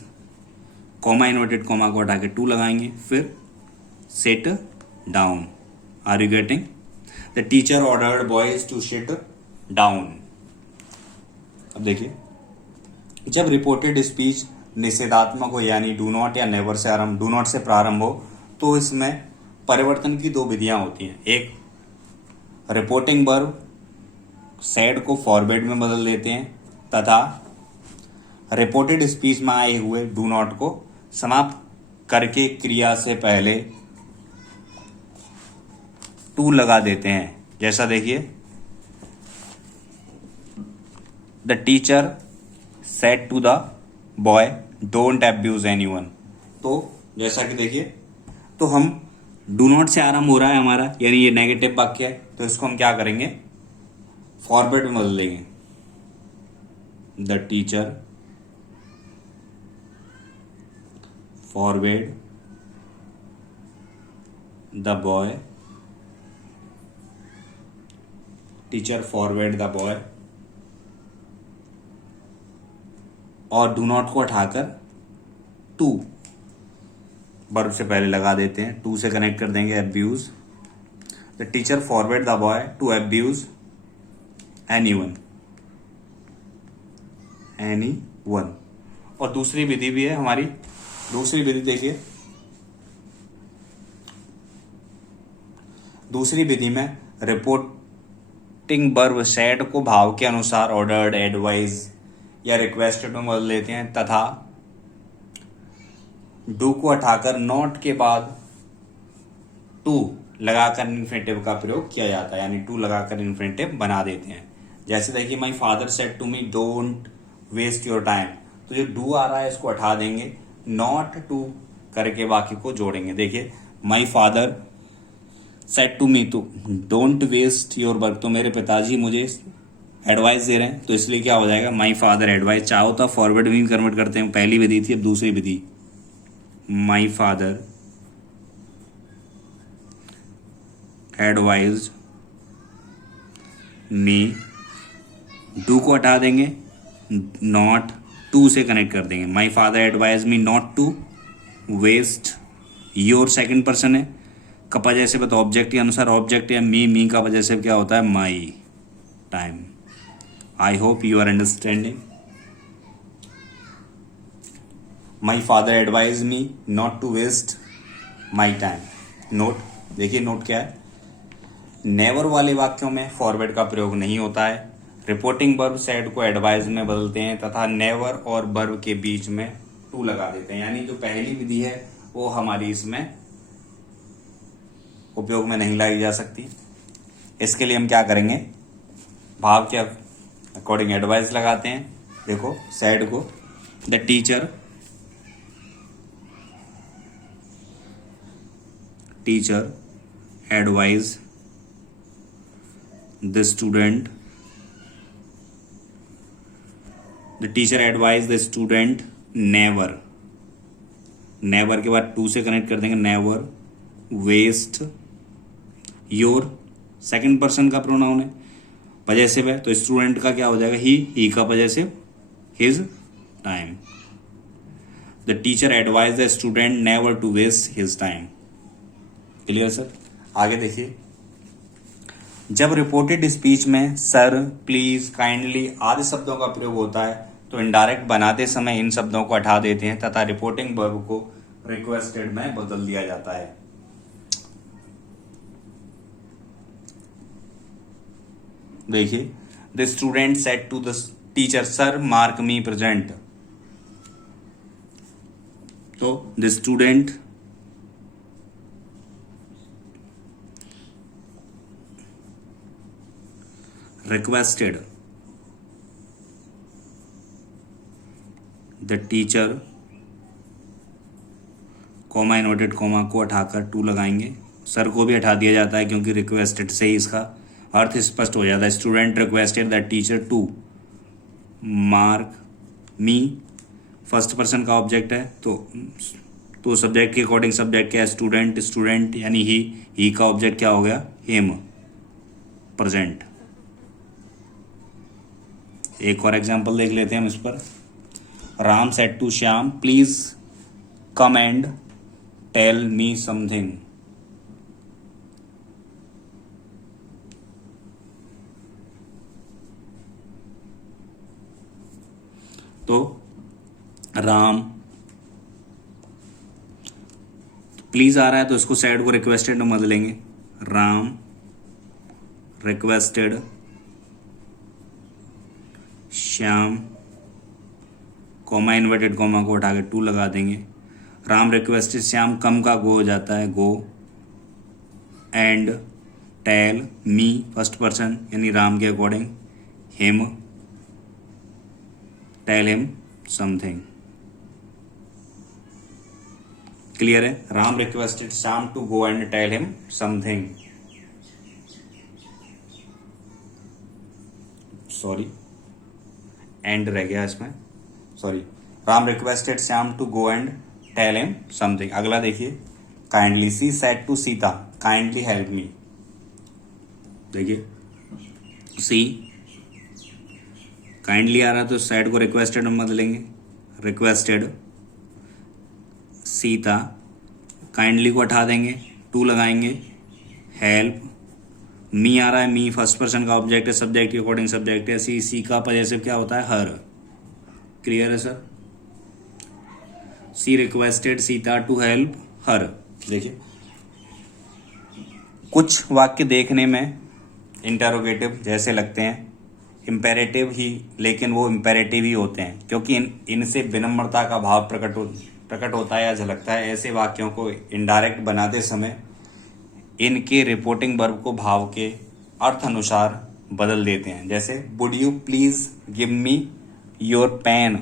comma inverted comma को हटा के टू लगाएंगे, फिर sit down. Are you getting? The teacher ordered boys to sit down. अब देखिए, जब रिपोर्टेड स्पीच निषेधात्मक हो यानी डू नॉट या नेवर से आरंभ, डू नॉट से प्रारंभ हो, तो इसमें परिवर्तन की दो विधियां होती हैं। एक, रिपोर्टिंग वर्ब सेड को फॉरवर्ड में बदल देते हैं तथा रिपोर्टेड स्पीच में आए हुए डू नॉट को समाप्त करके क्रिया से पहले टू लगा देते हैं। जैसा देखिए, the teacher said to the boy don't abuse anyone. तो जैसा कि देखिए, तो हम डू नॉट से आरंभ हो रहा है हमारा, यानी ये नेगेटिव वाक्य है, तो इसको हम क्या करेंगे, फॉरवर्ड में बदल देंगे। The teacher forward the boy, teacher forward the boy, और डू नॉट को हटाकर टू वर्ब से पहले लगा देते हैं, टू से कनेक्ट कर देंगे abuse. The teacher forward the boy to abuse anyone, anyone. और दूसरी विधि भी है हमारी, दूसरी विधि देखिए, दूसरी विधि में रिपोर्टिंग वर्ब सेड को भाव के अनुसार ऑर्डर्ड, एडवाइज या रिक्वेस्टेड में बदल लेते हैं तथा डू को हटाकर नॉट के बाद टू लगाकर इन्फिनिटिव का प्रयोग किया जाता है, यानी टू लगाकर इन्फिनिटिव बना देते हैं। जैसे देखिए, my father said to me don't waste your time, तो जो डू आ रहा है इसको हटा देंगे, नॉट टू करके बाकी को जोड़ेंगे। देखिए, my father said to me, तो डोंट वेस्ट योर वर्क, तो मेरे पिताजी मुझे एडवाइस दे रहे हैं, तो इसलिए क्या हो जाएगा, माई फादर एडवाइस। चाहो तो फॉरवर्ड में कन्वर्ट करते हैं, पहली विधि थी, अब दूसरी विधि, my father advise me, do को हटा देंगे, नॉट टू से कनेक्ट कर देंगे, my father advise me not to waste your, second person है, का पजेसिव तो ऑब्जेक्ट के अनुसार ऑब्जेक्ट या मी का पजेसिव क्या होता है, my time. I hope you are understanding. My father advise me not to waste my time. Note देखिए, नोट क्या है, नेवर वाले वाक्यों में फॉरवर्ड का प्रयोग नहीं होता है, रिपोर्टिंग वर्ब सेड को एडवाइज में बदलते हैं तथा नेवर और वर्ब के बीच में टू लगा देते हैं, यानी जो पहली विधि है वो हमारी इसमें उपयोग में नहीं लाई जा सकती। इसके लिए हम क्या करेंगे, भाव के अकॉर्डिंग एडवाइस लगाते हैं। देखो, सेड को the teacher advise the student, the teacher advise the student never, never के बाद टू से कनेक्ट कर देंगे, never waste your, second person का प्रोनाउन है, पजेसिव है, तो स्टूडेंट का क्या हो जाएगा, ही का possessive his time. The teacher advise the student never to waste his time. Clear sir? आगे देखिए, जब रिपोर्टेड स्पीच में सर, प्लीज, काइंडली आदि शब्दों का प्रयोग होता है तो इनडायरेक्ट बनाते समय इन शब्दों को हटा देते हैं तथा रिपोर्टिंग वर्ब को रिक्वेस्टेड में बदल दिया जाता है। देखिए, the student said to the teacher, sir mark me present. तो the student requested the teacher, comma inverted comma को हटाकर टू लगाएंगे। सर को भी हटा दिया जाता है क्योंकि रिक्वेस्टेड से ही इसका अर्थ स्पष्ट हो जाता है। Student requested the teacher to mark me, first person का ऑब्जेक्ट है तो सब्जेक्ट के अकॉर्डिंग सब्जेक्ट क्या है, स्टूडेंट। स्टूडेंट यानी ही का ऑब्जेक्ट क्या हो गया, हिम, प्रेजेंट। एक और एग्जांपल देख लेते हैं हम इस पर। Ram said to Shyam, please come and tell me something. तो राम, प्लीज आ रहा है तो इसको सैड को रिक्वेस्टेड में बदलेंगे। Ram requested Shyam, comma inverted comma को उठा के टू लगा देंगे। राम रिक्वेस्टेड श्याम, कम का गो हो जाता है go, and tell me first person यानी राम के according him, tell him something. Clear है? Ram requested Shyam to go and tell him something. Sorry, and रह गया इसमें, sorry. Ram requested Shyam to go and tell him something. अगला देखिए, kindly she said to Sita, kindly help me. देखिए, she kindly आ रहा तो sad को रिक्वेस्टेड में बदलेंगे। रिक्वेस्टेड सीता, काइंडली को हटा देंगे, टू लगाएंगे। हेल्प, मी आ रहा है, मी फर्स्ट पर्सन का ऑब्जेक्ट है, सब्जेक्ट के अकॉर्डिंग सब्जेक्ट है। सी का पॉजेसिव क्या होता है, हर। क्लियर है sir? She requested Sita to help her. देखिए, कुछ वाक्य देखने में इंटरोगेटिव जैसे लगते हैं, इम्पेरेटिव ही, लेकिन वो इम्पेरेटिव ही होते हैं क्योंकि इनसे विनम्रता का भाव प्रकट होता है या झलकता है। ऐसे वाक्यों को इनडायरेक्ट बनाते समय इनके रिपोर्टिंग वर्ब को भाव के अर्थ अनुसार बदल देते हैं। जैसे, would you please give me your pen,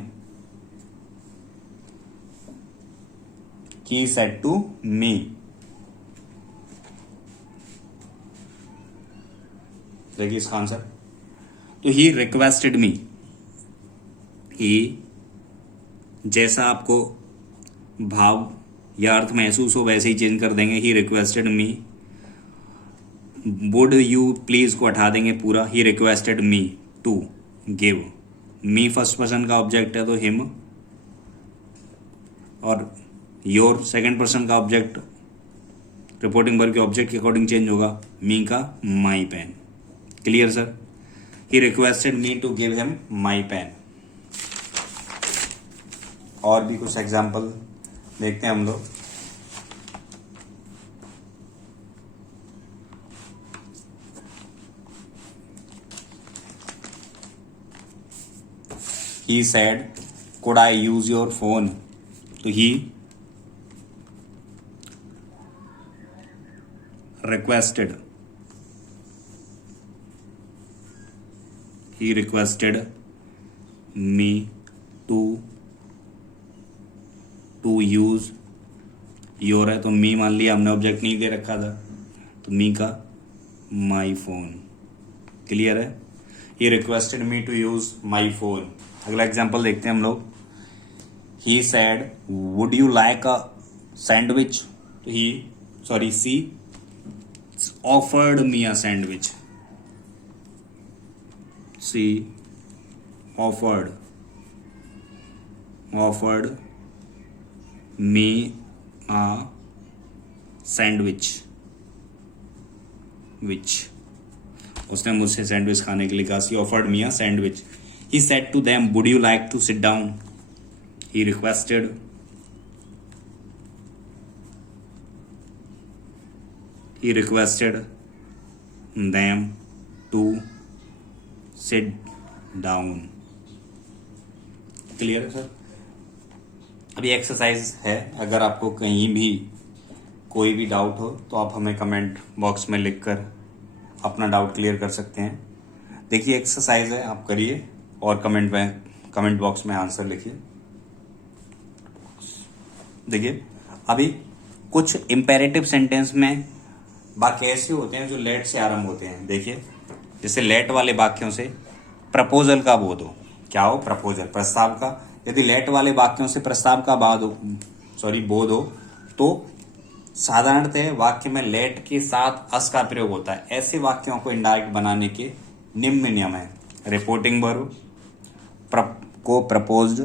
he said to me. देखिए इसका आंसर, तो ही रिक्वेस्टेड मी, ही जैसा आपको भाव या अर्थ महसूस हो वैसे ही चेंज कर देंगे। He requested me, would you please को हटा देंगे पूरा। He requested me to give, me first person का ऑब्जेक्ट है तो हिम, और योर सेकंड पर्सन का ऑब्जेक्ट रिपोर्टिंग वर्ब के ऑब्जेक्ट के अकॉर्डिंग चेंज होगा, मी का my pen. Clear sir? He requested me to give him my pen. और भी कुछ एग्जाम्पल देखते हैं हम लोग। He said, could I use your phone? तो he requested me to use your है तो मी मान लिया हमने, ऑब्जेक्ट नहीं दे रखा था तो मी का माई फोन। क्लियर है? He requested me to use my phone. अगला एग्जाम्पल देखते हैं हम लोग। He said, would you like a sandwich? तो she offered me a sandwich. She offered me a sandwich, उसने मुझसे सैंडविच खाने के लिए कहा। She offered me a sandwich. He said to them, would you like to sit down? He requested. He requested them to sit down. Clear है sir? अभी exercise है, अगर आपको कहीं भी कोई भी डाउट हो तो आप हमें कमेंट बॉक्स में लिखकर अपना डाउट क्लियर कर सकते हैं. देखिए एक्सरसाइज है, आप करिए और कमेंट बॉक्स में आंसर लिखिए. देखिए अभी कुछ इंपेरेटिव सेंटेंस में वाक्य ऐसे होते हैं जो लेट से आरंभ होते हैं. देखिए जैसे लेट वाले वाक्यों से प्रपोजल का बोध हो. क्या हो? प्रपोजल, प्रस्ताव का. यदि लेट वाले वाक्यों से प्रस्ताव का बोध हो तो साधारणतः वाक्य में लेट के साथ अस का प्रयोग होता है. ऐसे वाक्यों को इनडायरेक्ट बनाने के निम्न नियम है. रिपोर्टिंग वर्ब को प्रपोज्ड,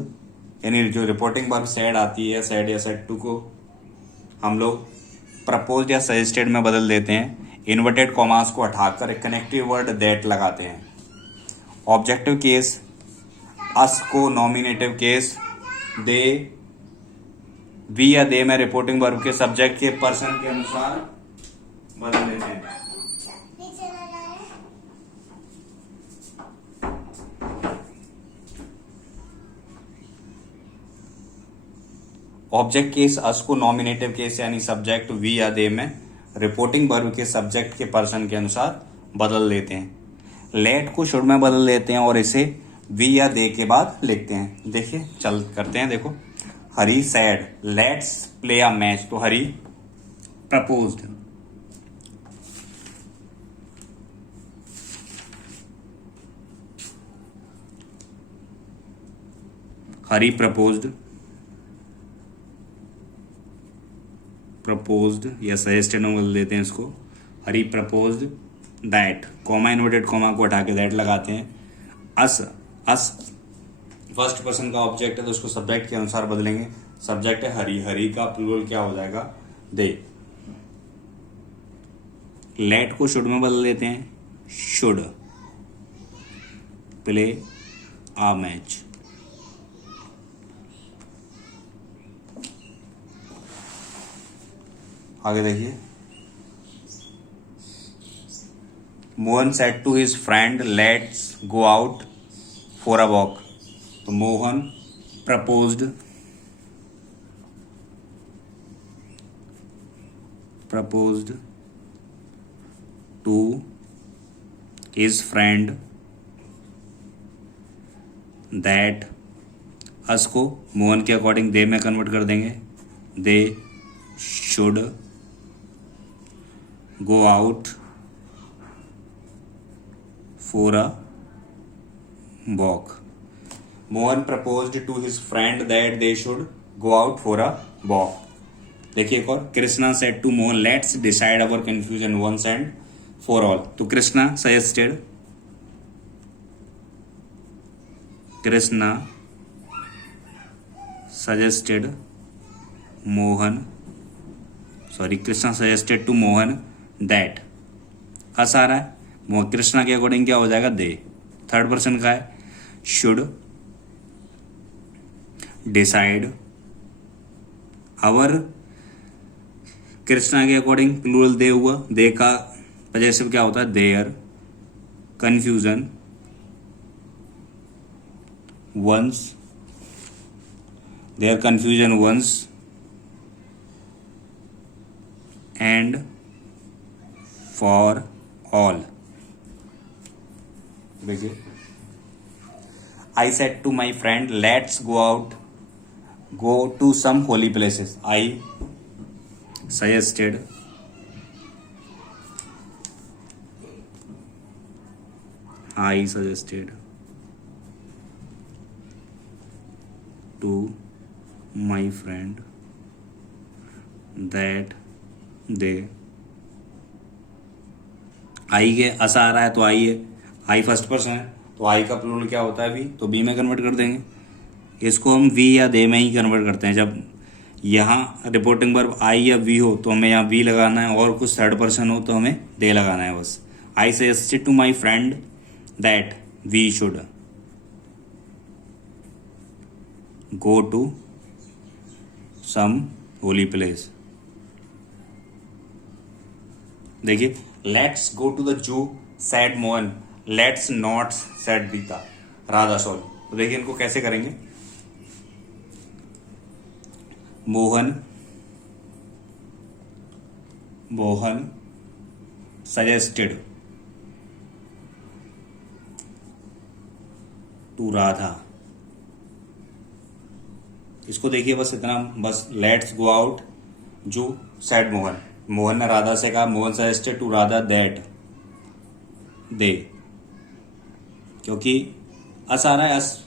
यानी जो रिपोर्टिंग वर्ब सेड आती है, सेड या सेड टू को हम लोग प्रपोज्ड या सजेस्टेड में बदल देते हैं. इन्वर्टेड कॉमास को हटाकर एक कनेक्टिव वर्ड दैट लगाते हैं. ऑब्जेक्टिव केस अस को नॉमिनेटिव केस दे, वी या दे में रिपोर्टिंग वर्ब के सब्जेक्ट के पर्सन के अनुसार बदल देते हैं. ऑब्जेक्ट केस अस को नॉमिनेटिव केस यानी सब्जेक्ट वी या दे में रिपोर्टिंग वर्ब के सब्जेक्ट के पर्सन के अनुसार बदल देते हैं. लेट को शुड में बदल देते हैं और इसे वी या दे के बाद लिखते हैं. देखिए चल करते हैं. देखो Hari said let's play a match, तो हरी प्रपोज्ड. हरी प्रपोज्ड या सजेस्टेड में बदल देते हैं इसको. Hari proposed that, comma inverted comma को हटा के दैट लगाते हैं. अस फर्स्ट पर्सन का ऑब्जेक्ट है तो उसको सब्जेक्ट के अनुसार बदलेंगे. सब्जेक्ट है हरी, हरी का प्लूरल क्या हो जाएगा? दे. लेट को शुड में बदल देते हैं. Should play a match. आगे देखिए. Mohan said to his friend let's go out for a walk, तो Mohan proposed to his friend that, us को मोहन के अकॉर्डिंग दे में कन्वर्ट कर देंगे. They should go out for a walk. Mohan proposed to his friend that they should go out for a walk. देखिए एक और. Krishna said to Mohan, let's decide our confusion once and for all. तो Krishna suggested to Mohan that. Us आ रहा है, कृष्णा के according क्या हो जाएगा? दे. थर्ड पर्सन का है. शुड डिसाइड अवर, कृष्णा के अकॉर्डिंग प्लूरल दे हुआ. दे का पजेसिव क्या होता है? Their. Confusion once and for all. देखिए I said to my friend let's go to some holy places. I suggested to my friend that they. I के अस आ रहा है तो आई है, आई फर्स्ट पर्सन है तो आई का प्लूरल क्या होता है? वी. तो बी में कन्वर्ट कर देंगे. इसको हम वी या दे में ही कन्वर्ट करते हैं. जब यहाँ रिपोर्टिंग वर्ब आई या वी हो तो हमें यहाँ वी लगाना है और कुछ थर्ड पर्सन हो तो हमें दे लगाना है बस. I suggested to my friend that we should. Go to some holy place. देखिए, let's go to the zoo said Mohan, let's not said Rita, Radha sorry. तो देखिए इनको कैसे करेंगे। Mohan suggested to Radha. इसको देखिए बस इतना, बस let's go out zoo said Mohan, Mohan ने राधा से कहा, Mohan suggested to Radha that they, क्योंकि अस आ रहा है, अस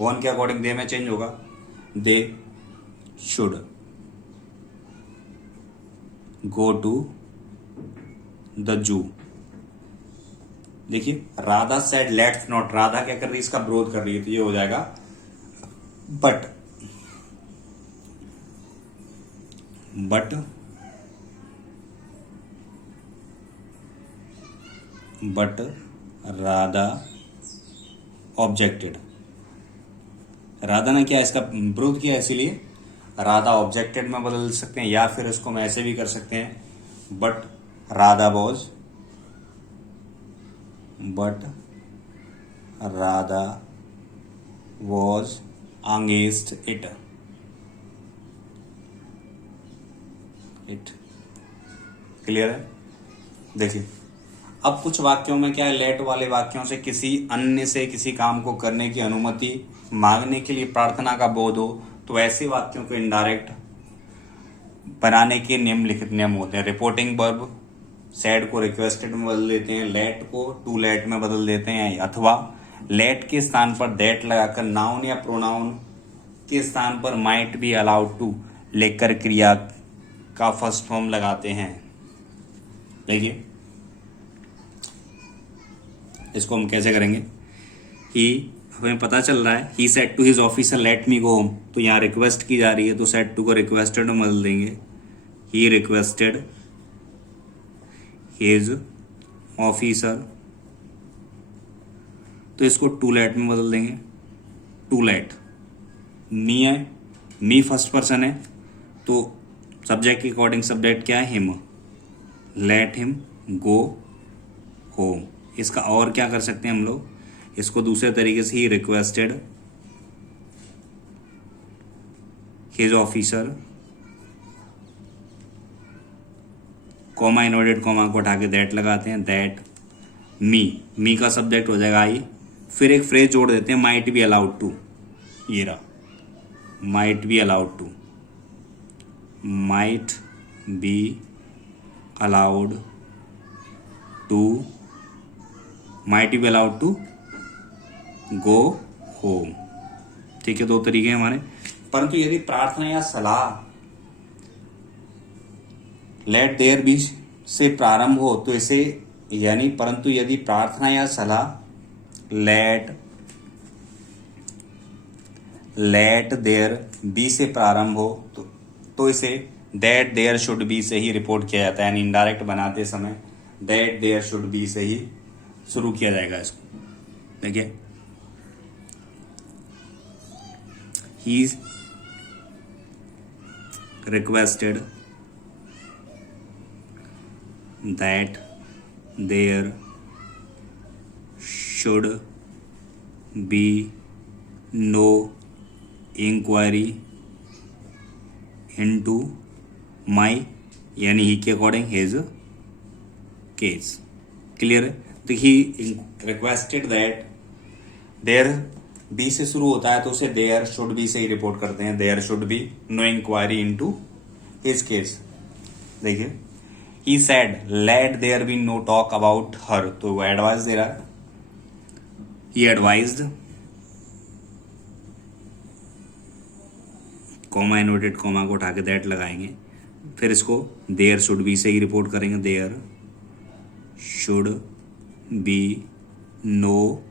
मोहन के अकॉर्डिंग दे में चेंज होगा, they should go to the zoo. देखिए Radha said let's not, Radha क्या कर रही है, इसका विरोध कर रही है, तो ये हो जाएगा बट राधा ऑब्जेक्टेड। राधा ने क्या इसका विरोध किया, इसीलिए राधा ऑब्जेक्टेड में बदल सकते हैं, या फिर इसको हम ऐसे भी कर सकते हैं, but Radha was against it. Clear है। देखिए अब कुछ वाक्यों में क्या है, लेट वाले वाक्यों से किसी अन्य से किसी काम को करने की अनुमति मांगने के लिए प्रार्थना का बोध हो, तो ऐसे वाक्यों को इनडायरेक्ट बनाने के निम्नलिखित नियम होते हैं। रिपोर्टिंग वर्ब सैड को रिक्वेस्टेड में बदल देते हैं, लेट को टू लेट में बदल देते हैं, अथवा लेट के स्थान पर दैट लगाकर नाउन या प्रोनाउन के स्थान पर माइट बी अलाउड टू लेकर क्रिया का फर्स्ट फॉर्म लगाते हैं। देखिए इसको हम कैसे करेंगे। ही, हमें पता चल रहा है, he said to his officer let me go home, तो यहाँ रिक्वेस्ट की जा रही है, तो सेड टू को रिक्वेस्टेड में बदल देंगे, ही रिक्वेस्टेड हिज ऑफिसर, तो इसको टू लेट में बदल देंगे, टू लेट। मी है, मी फर्स्ट पर्सन है, तो सब्जेक्ट के अकॉर्डिंग सब्जेक्ट क्या है, him, let him go home. इसका और क्या कर सकते हैं हम लोग, इसको दूसरे तरीके से, he requested his officer, comma inverted comma को उठा के दैट लगाते हैं, दैट मी का सब्जेक्ट हो जाएगा आई, फिर एक फ्रेज जोड़ देते हैं, माइट बी अलाउड टू, ये रहा, might be allowed to, might be allowed to, might be allowed to go home. ठीक है, दो तरीके हैं हमारे। परंतु यदि प्रार्थना या सलाह लेट देयर बी से प्रारंभ हो तो इसे, यानी परंतु यदि प्रार्थना या सलाह लेट देयर बी से प्रारंभ हो तो इसे दैट देयर शुड बी से ही रिपोर्ट किया जाता है, यानी इनडायरेक्ट बनाते समय दैट देयर शुड बी से ही शुरू किया जाएगा इसको। देखिए he requested that there should be no inquiry into my, यानी ही के अकॉर्डिंग हिज केस। क्लियर है। तो he requested that, there be से शुरू होता है तो उसे देयर शुड बी से ही रिपोर्ट करते हैं, there should be no inquiry into his case. देखिए he said let there be no talk about her, तो वो एडवाइस दे रहा है, he advised, comma inverted comma को उठा के दैट लगाएंगे, फिर इसको देयर शुड बी से ही रिपोर्ट करेंगे, there should be no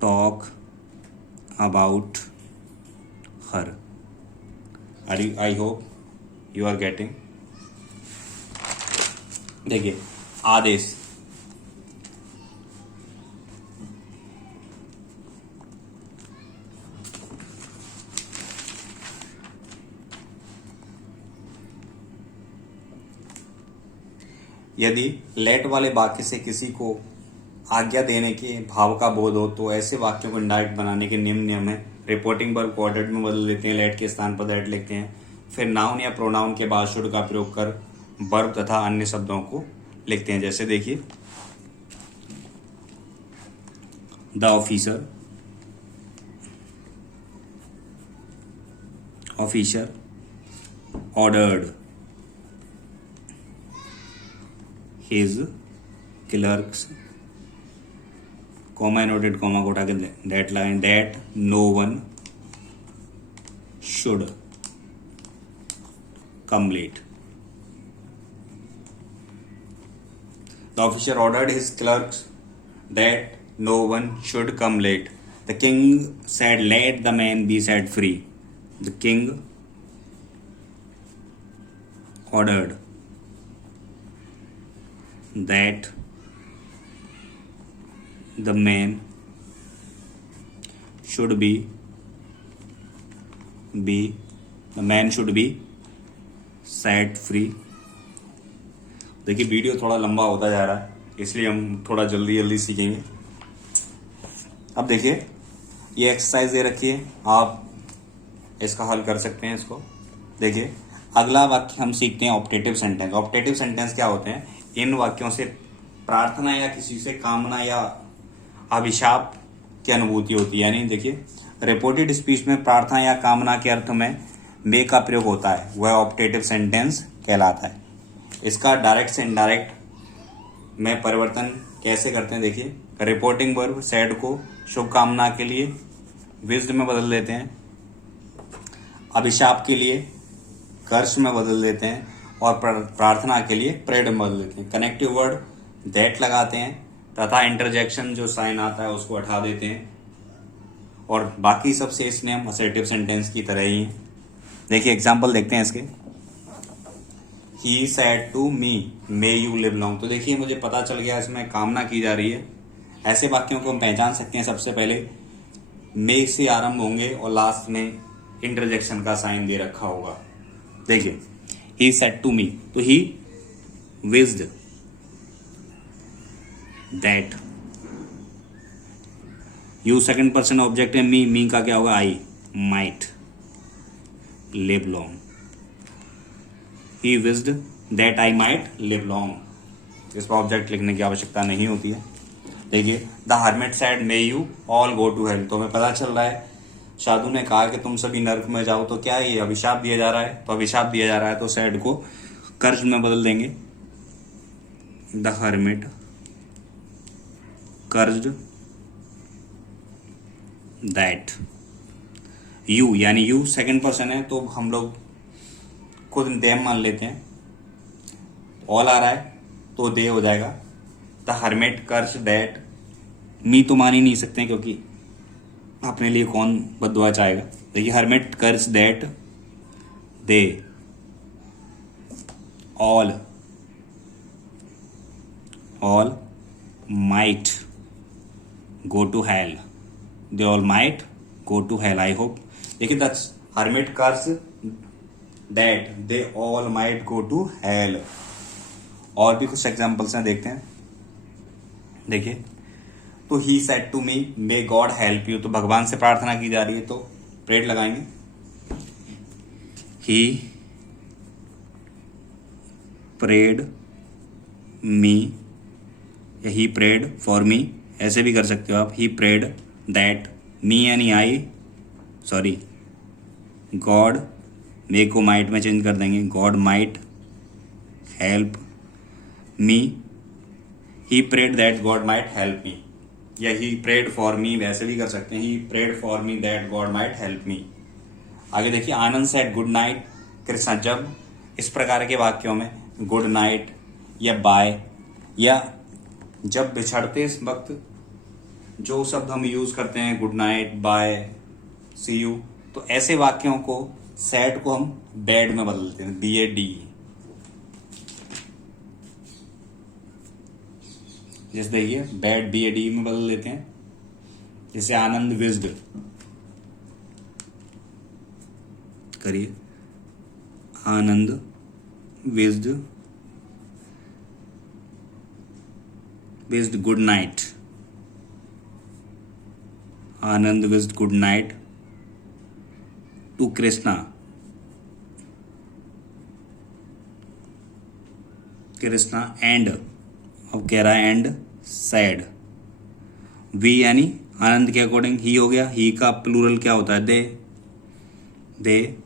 talk about her. I hope you are getting. देखिए आदेश, यदि लेट वाले वाक्य से किसी को आज्ञा देने के भाव का बोध हो तो ऐसे वाक्यों को इनडायरेक्ट बनाने के नियम है। रिपोर्टिंग वर्ब को ऑर्डर में बदल देते हैं, लेट के स्थान पर दैट लिखते हैं। फिर नाउन या प्रोनाउन के बाद शुड का प्रयोग कर वर्ब तथा अन्य शब्दों को लिखते हैं। जैसे देखिए, the officer ordered his clerks, comma noted comma को उठा के that line, that no one should come late. The officer ordered his clerks that no one should come late. The king said, let the man be set free. The king ordered that the man should be set free. देखिए video थोड़ा लंबा होता जा रहा है, इसलिए हम थोड़ा जल्दी सीखेंगे। अब देखिए, ये एक्सरसाइज दे रखी है, आप इसका हल कर सकते हैं इसको। देखिए, अगला वाक्य हम सीखते हैं ऑप्टेटिव सेंटेंस। ऑप्टेटिव सेंटेंस क्या होते हैं? इन वाक्यों से प्रार्थना या किसी से कामना या अभिशाप की अनुभूति होती है। यानी देखिए, रिपोर्टेड स्पीच में प्रार्थना या कामना के अर्थ में मे का प्रयोग होता है, वह ऑप्टेटिव सेंटेंस कहलाता है। इसका डायरेक्ट से इनडायरेक्ट में परिवर्तन कैसे करते हैं? देखिए, रिपोर्टिंग वर्ब सैड को शुभकामना के लिए विज्ड में बदल देते हैं, अभिशाप के लिए कर्ष में बदल देते हैं और प्रार्थना के लिए प्रेड में बदल देते हैं। कनेक्टिव वर्ड दैट लगाते हैं तथा इंटरजेक्शन जो साइन आता है उसको हटा देते हैं, और बाकी सब शेष नियम असर्टिव सेंटेंस की तरह ही हैं। देखिए एग्जाम्पल देखते हैं इसके। He said to me may you live long. तो देखिए, मुझे पता चल गया इसमें कामना की जा रही है। ऐसे वाक्यों को हम पहचान सकते हैं। सबसे पहले मे से आरंभ होंगे और लास्ट में इंटरजेक्शन का साइन दे रखा होगा। देखिए, ही सेड टू मी, तो he wished that, you second person object है, मी का क्या होगा? I might live long. He wished that I might live long. इस पर ऑब्जेक्ट लिखने की आवश्यकता नहीं होती है। देखिए, the hermit said may you all go to hell. तो हमें पता चल रहा है साधु ने कहा कि तुम सभी नर्क में जाओ। तो क्या ये अभिशाप दिया जा रहा है? तो अभिशाप दिया जा रहा है, तो सैड को कर्ज में बदल देंगे। द हर्मिट कर्ज्ड दैट यू, यानी यू सेकंड पर्सन है तो हम लोग खुद देम मान लेते हैं। ऑल आ रहा है तो दे हो जाएगा। द हर्मिट कर्ज दैट, मी तो मान ही नहीं सकते क्योंकि अपने लिए कौन बद्दुआ चाहेगा। देखिए, hermit cursed that they all might go to hell. They all might go to hell. I hope. देखिए, the hermit cursed that they all might go to hell. और भी कुछ एग्जाम्पल्स हैं, देखते हैं। देखिए, तो he said to me may God help you. तो भगवान से प्रार्थना की जा रही है तो प्रेड लगाएंगे। ही प्रेड मी या ही प्रेड फॉर मी, ऐसे भी कर सकते हो आप। ही प्रेड दैट मी यानी आई, सॉरी गॉड, मे को माइट में चेंज कर देंगे, God might help me. He prayed that God might help me, या ही प्रेड फॉर मी वैसे भी कर सकते हैं। He prayed for me that God might help me. आगे देखिए, Anand said good night Krishna. जब इस प्रकार के वाक्यों में गुड नाइट या बाय या जब बिछड़ते इस वक्त जो शब्द हम यूज करते हैं, good night, bye, see you, तो ऐसे वाक्यों को सैड को हम बैड में बदल देते हैं, BAD। जैसे देखिए, बैड BAD में बदल देते हैं। जैसे आनंद विज्ड, करिए, Anand wished wished good night, Anand wished good night to Krishna, Krishna and, अब कह रहा है एंड सैड, वी यानी आनंद के अकॉर्डिंग ही हो गया, ही का प्लूरल क्या होता है, दे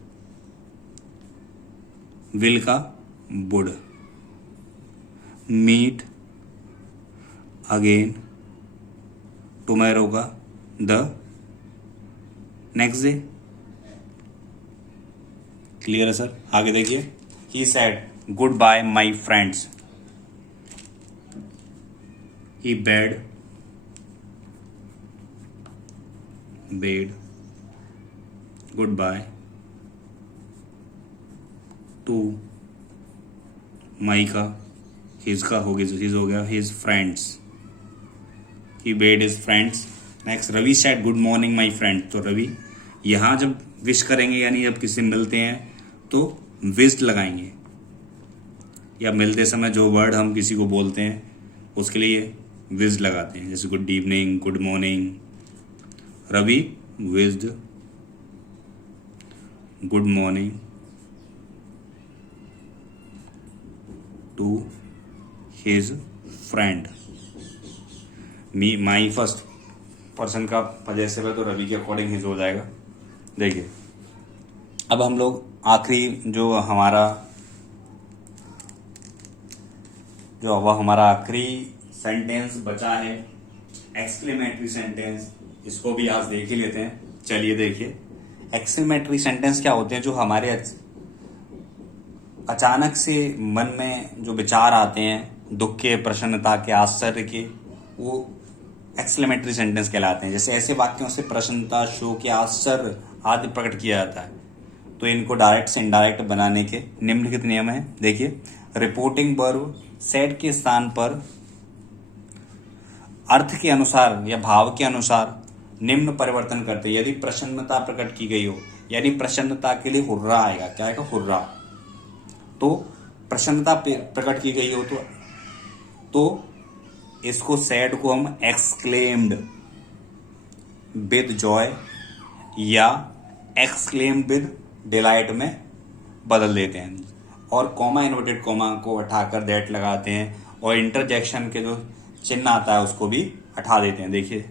विल का वुड, मीट अगेन टुमारो का द नेक्स्ट डे। क्लियर है सर? आगे देखिए, he said goodbye my friends, he bade goodbye to my का, हिज का हो गया, हिज हो गया, his friends, he bade his friends. Next, Ravi said good morning my friend, तो रवि यहाँ जब विश करेंगे यानी जब किसी से मिलते हैं तो विश्ड लगाएंगे, या मिलते समय जो वर्ड हम किसी को बोलते हैं उसके लिए विश्ड लगाते हैं, जैसे good evening, good morning. Ravi wished good morning to his friend, me my first person का पजेसिव है तो रवि के अकॉर्डिंग हिज हो जाएगा। देखिए अब हम लोग आखिरी जो हमारा आखिरी सेंटेंस बचा है, एक्सक्लेमेटरी सेंटेंस, इसको भी आज देख ही लेते हैं। चलिए देखिए, एक्सक्लेमेटरी सेंटेंस क्या होते हैं, जो हमारे अचानक से मन में जो विचार आते हैं, दुख के, प्रसन्नता के, आश्चर्य के, वो एक्सक्लेमेटरी सेंटेंस कहलाते हैं। जैसे ऐसे वाक्यों से प्रसन्नता, शोक या आश्चर्य आदि प्रकट किया जाता है, तो इनको डायरेक्ट से इनडायरेक्ट बनाने के निम्नलिखित नियम है। देखिए, रिपोर्टिंग वर्ब सेड के स्थान पर अर्थ के अनुसार या भाव के अनुसार निम्न परिवर्तन करते हैं। यदि प्रसन्नता प्रकट की गई हो, यानी प्रसन्नता के लिए हुर्रा आएगा, क्या आएगा, हुर्रा। तो प्रसन्नता प्रकट की गई हो तो इसको सैड को हम एक्सक्लेम्ड विद जॉय या एक्सक्लेम्ड विद डिलाइट में बदल देते हैं, और कॉमा, इन्वर्टेड कॉमा को हटाकर दैट लगाते हैं, और इंटरजेक्शन के जो चिन्ह आता है उसको भी हटा देते हैं। देखिए,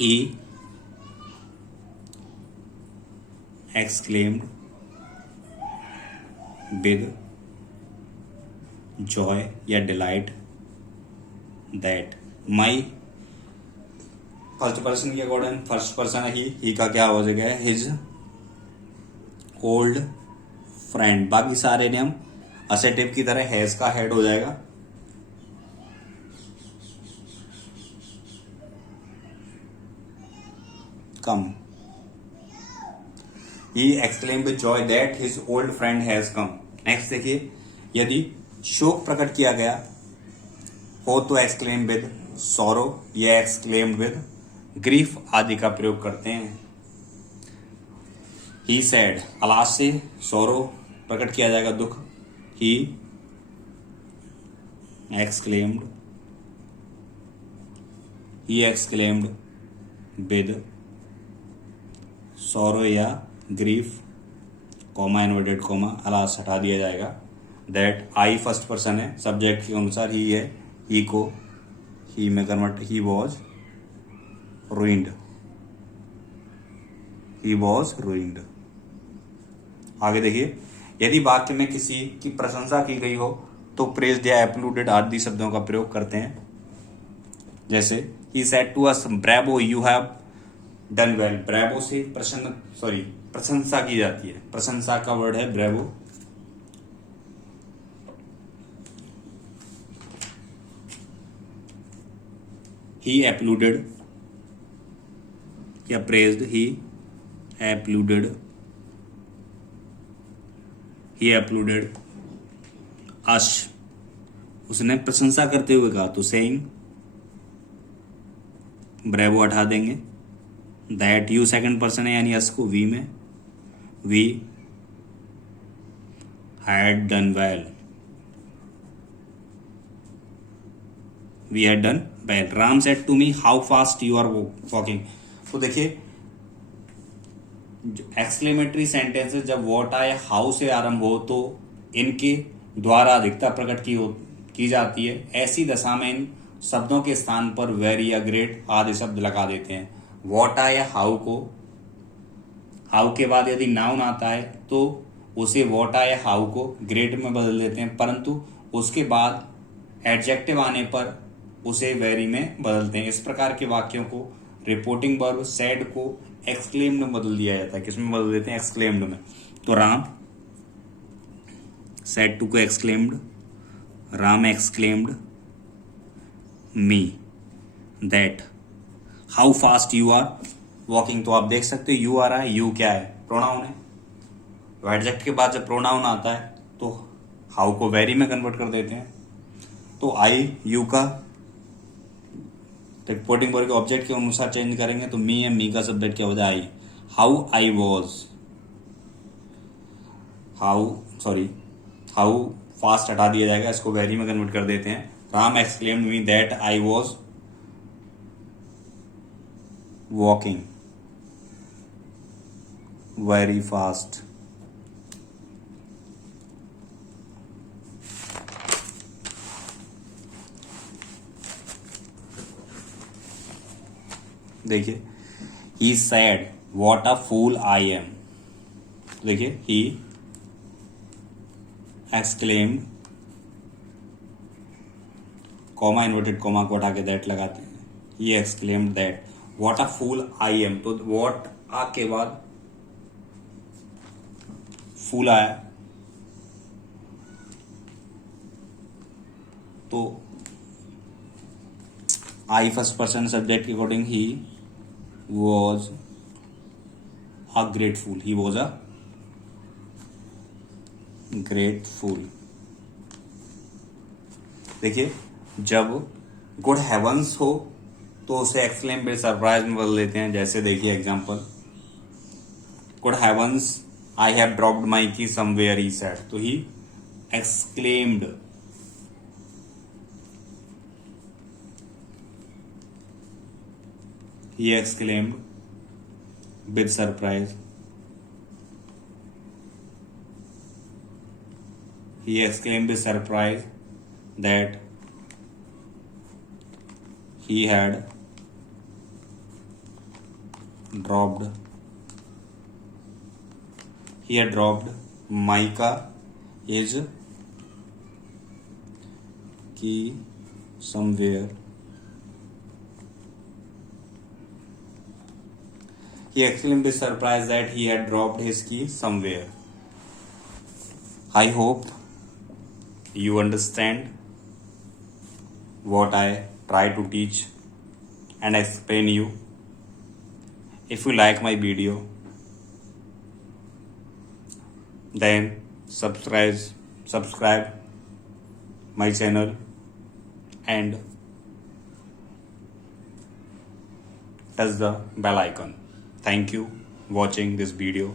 ई एक्सक्लेम्ड विद जॉय या delight that my, first person के अकॉर्डिंग फर्स्ट पर्सन है ही का क्या हो जाएगा, हिज ओल्ड फ्रेंड। बाकी सारे नियम असेटिव की तरह हैज का हेड हो जाएगा। Come, he exclaim with joy that his old friend has come. Next देखिए, यदि शोक प्रकट किया गया हो तो एक्सक्लेम विद सॉरो या एक्सक्लेम विद ग्रीफ आदि का प्रयोग करते हैं। ही सैड, अलास से सॉरो प्रकट किया जाएगा, दुख, ही एक्सक्लेम्ड विद सॉरो या grief, comma, inverted comma, alas हटा दिया जाएगा। दैट आई फर्स्ट पर्सन है, सब्जेक्ट के अनुसार ही है, ही को ही में कन्वर्ट, ही वॉज रूइंड। आगे देखिए, यदि वाक्य में किसी की प्रशंसा की गई हो तो प्रेज्ड या एप्लूडेड आदि शब्दों का प्रयोग करते हैं। जैसे he said to us bravo you have done well, bravo से प्रशंसा की जाती है, प्रशंसा का वर्ड है ब्रेवो। ही एप्लूडेड या प्रेज्ड, ही एप्लूडेड अश, उसने प्रशंसा करते हुए कहा, तो सेइंग ब्रेवो हटा देंगे। दैट यू सेकंड पर्सन है, यानी अस को वी में, we had done well, we had done well. Ram said to me how fast you are walking. तो देखिए एक्सक्लेमेटरी सेंटेंसेस जब व्हाट आए हाउ से आरंभ हो तो इनके द्वारा अधिकता प्रकट की जाती है। ऐसी दशा में इन शब्दों के स्थान पर वेरी या ग्रेट आदि शब्द लगा देते हैं। व्हाट आए या हाउ को, हाउ के बाद यदि नाउन आता है तो उसे व्हाट आए या हाउ को ग्रेट में बदल देते हैं, परंतु उसके बाद एडजेक्टिव आने पर उसे वेरी में बदलते हैं। इस प्रकार के वाक्यों को रिपोर्टिंग वर्ब सेड को एक्सक्लेम्ड में बदल दिया जाता है। किसमें बदल देते हैं? एक्सक्लेम्ड में। तो राम सेड टू को exclaimed, Ram exclaimed me that how fast you are walking. तो आप देख सकते हो यू आ रहा है, यू क्या है? प्रोनाउन है। तो एडजेक्ट के बाद जब प्रोनाउन आता है तो हाउ को वेरी में कन्वर्ट कर देते हैं। तो आई यू का रिपोर्टिंग वर्ब के ऑब्जेक्ट के अनुसार चेंज करेंगे तो मी है, मी का सब्जेक्ट क्या हो जाए? I. How I was, how fast हटा दिया जाएगा, इसको वेरी में कन्वर्ट कर देते हैं। Ram exclaimed me that I was walking very fast. देखिए he said what a fool I am. देखिए he exclaimed, comma inverted comma को हटा के दैट लगाते हैं। He exclaimed that what a fool I am. तो वॉट आ के बाद फूल आया तो आई फर्स्ट पर्सन सब्जेक्ट के according he was a grateful, he was a grateful. देखिए जब गुड हेवंस हो तो उसे एक्सक्लेम विद सरप्राइज में बदल देते हैं। जैसे देखिए example, good heavens I have dropped my key somewhere he said. तो he exclaimed, he exclaimed with surprise, he exclaimed with surprise that he had dropped Micah his key somewhere. He exclaimed with surprise that he had dropped his key somewhere. I hope you understand what I try to teach and explain you. If you like my video, then subscribe my channel and touch the bell icon. Thank you watching this video.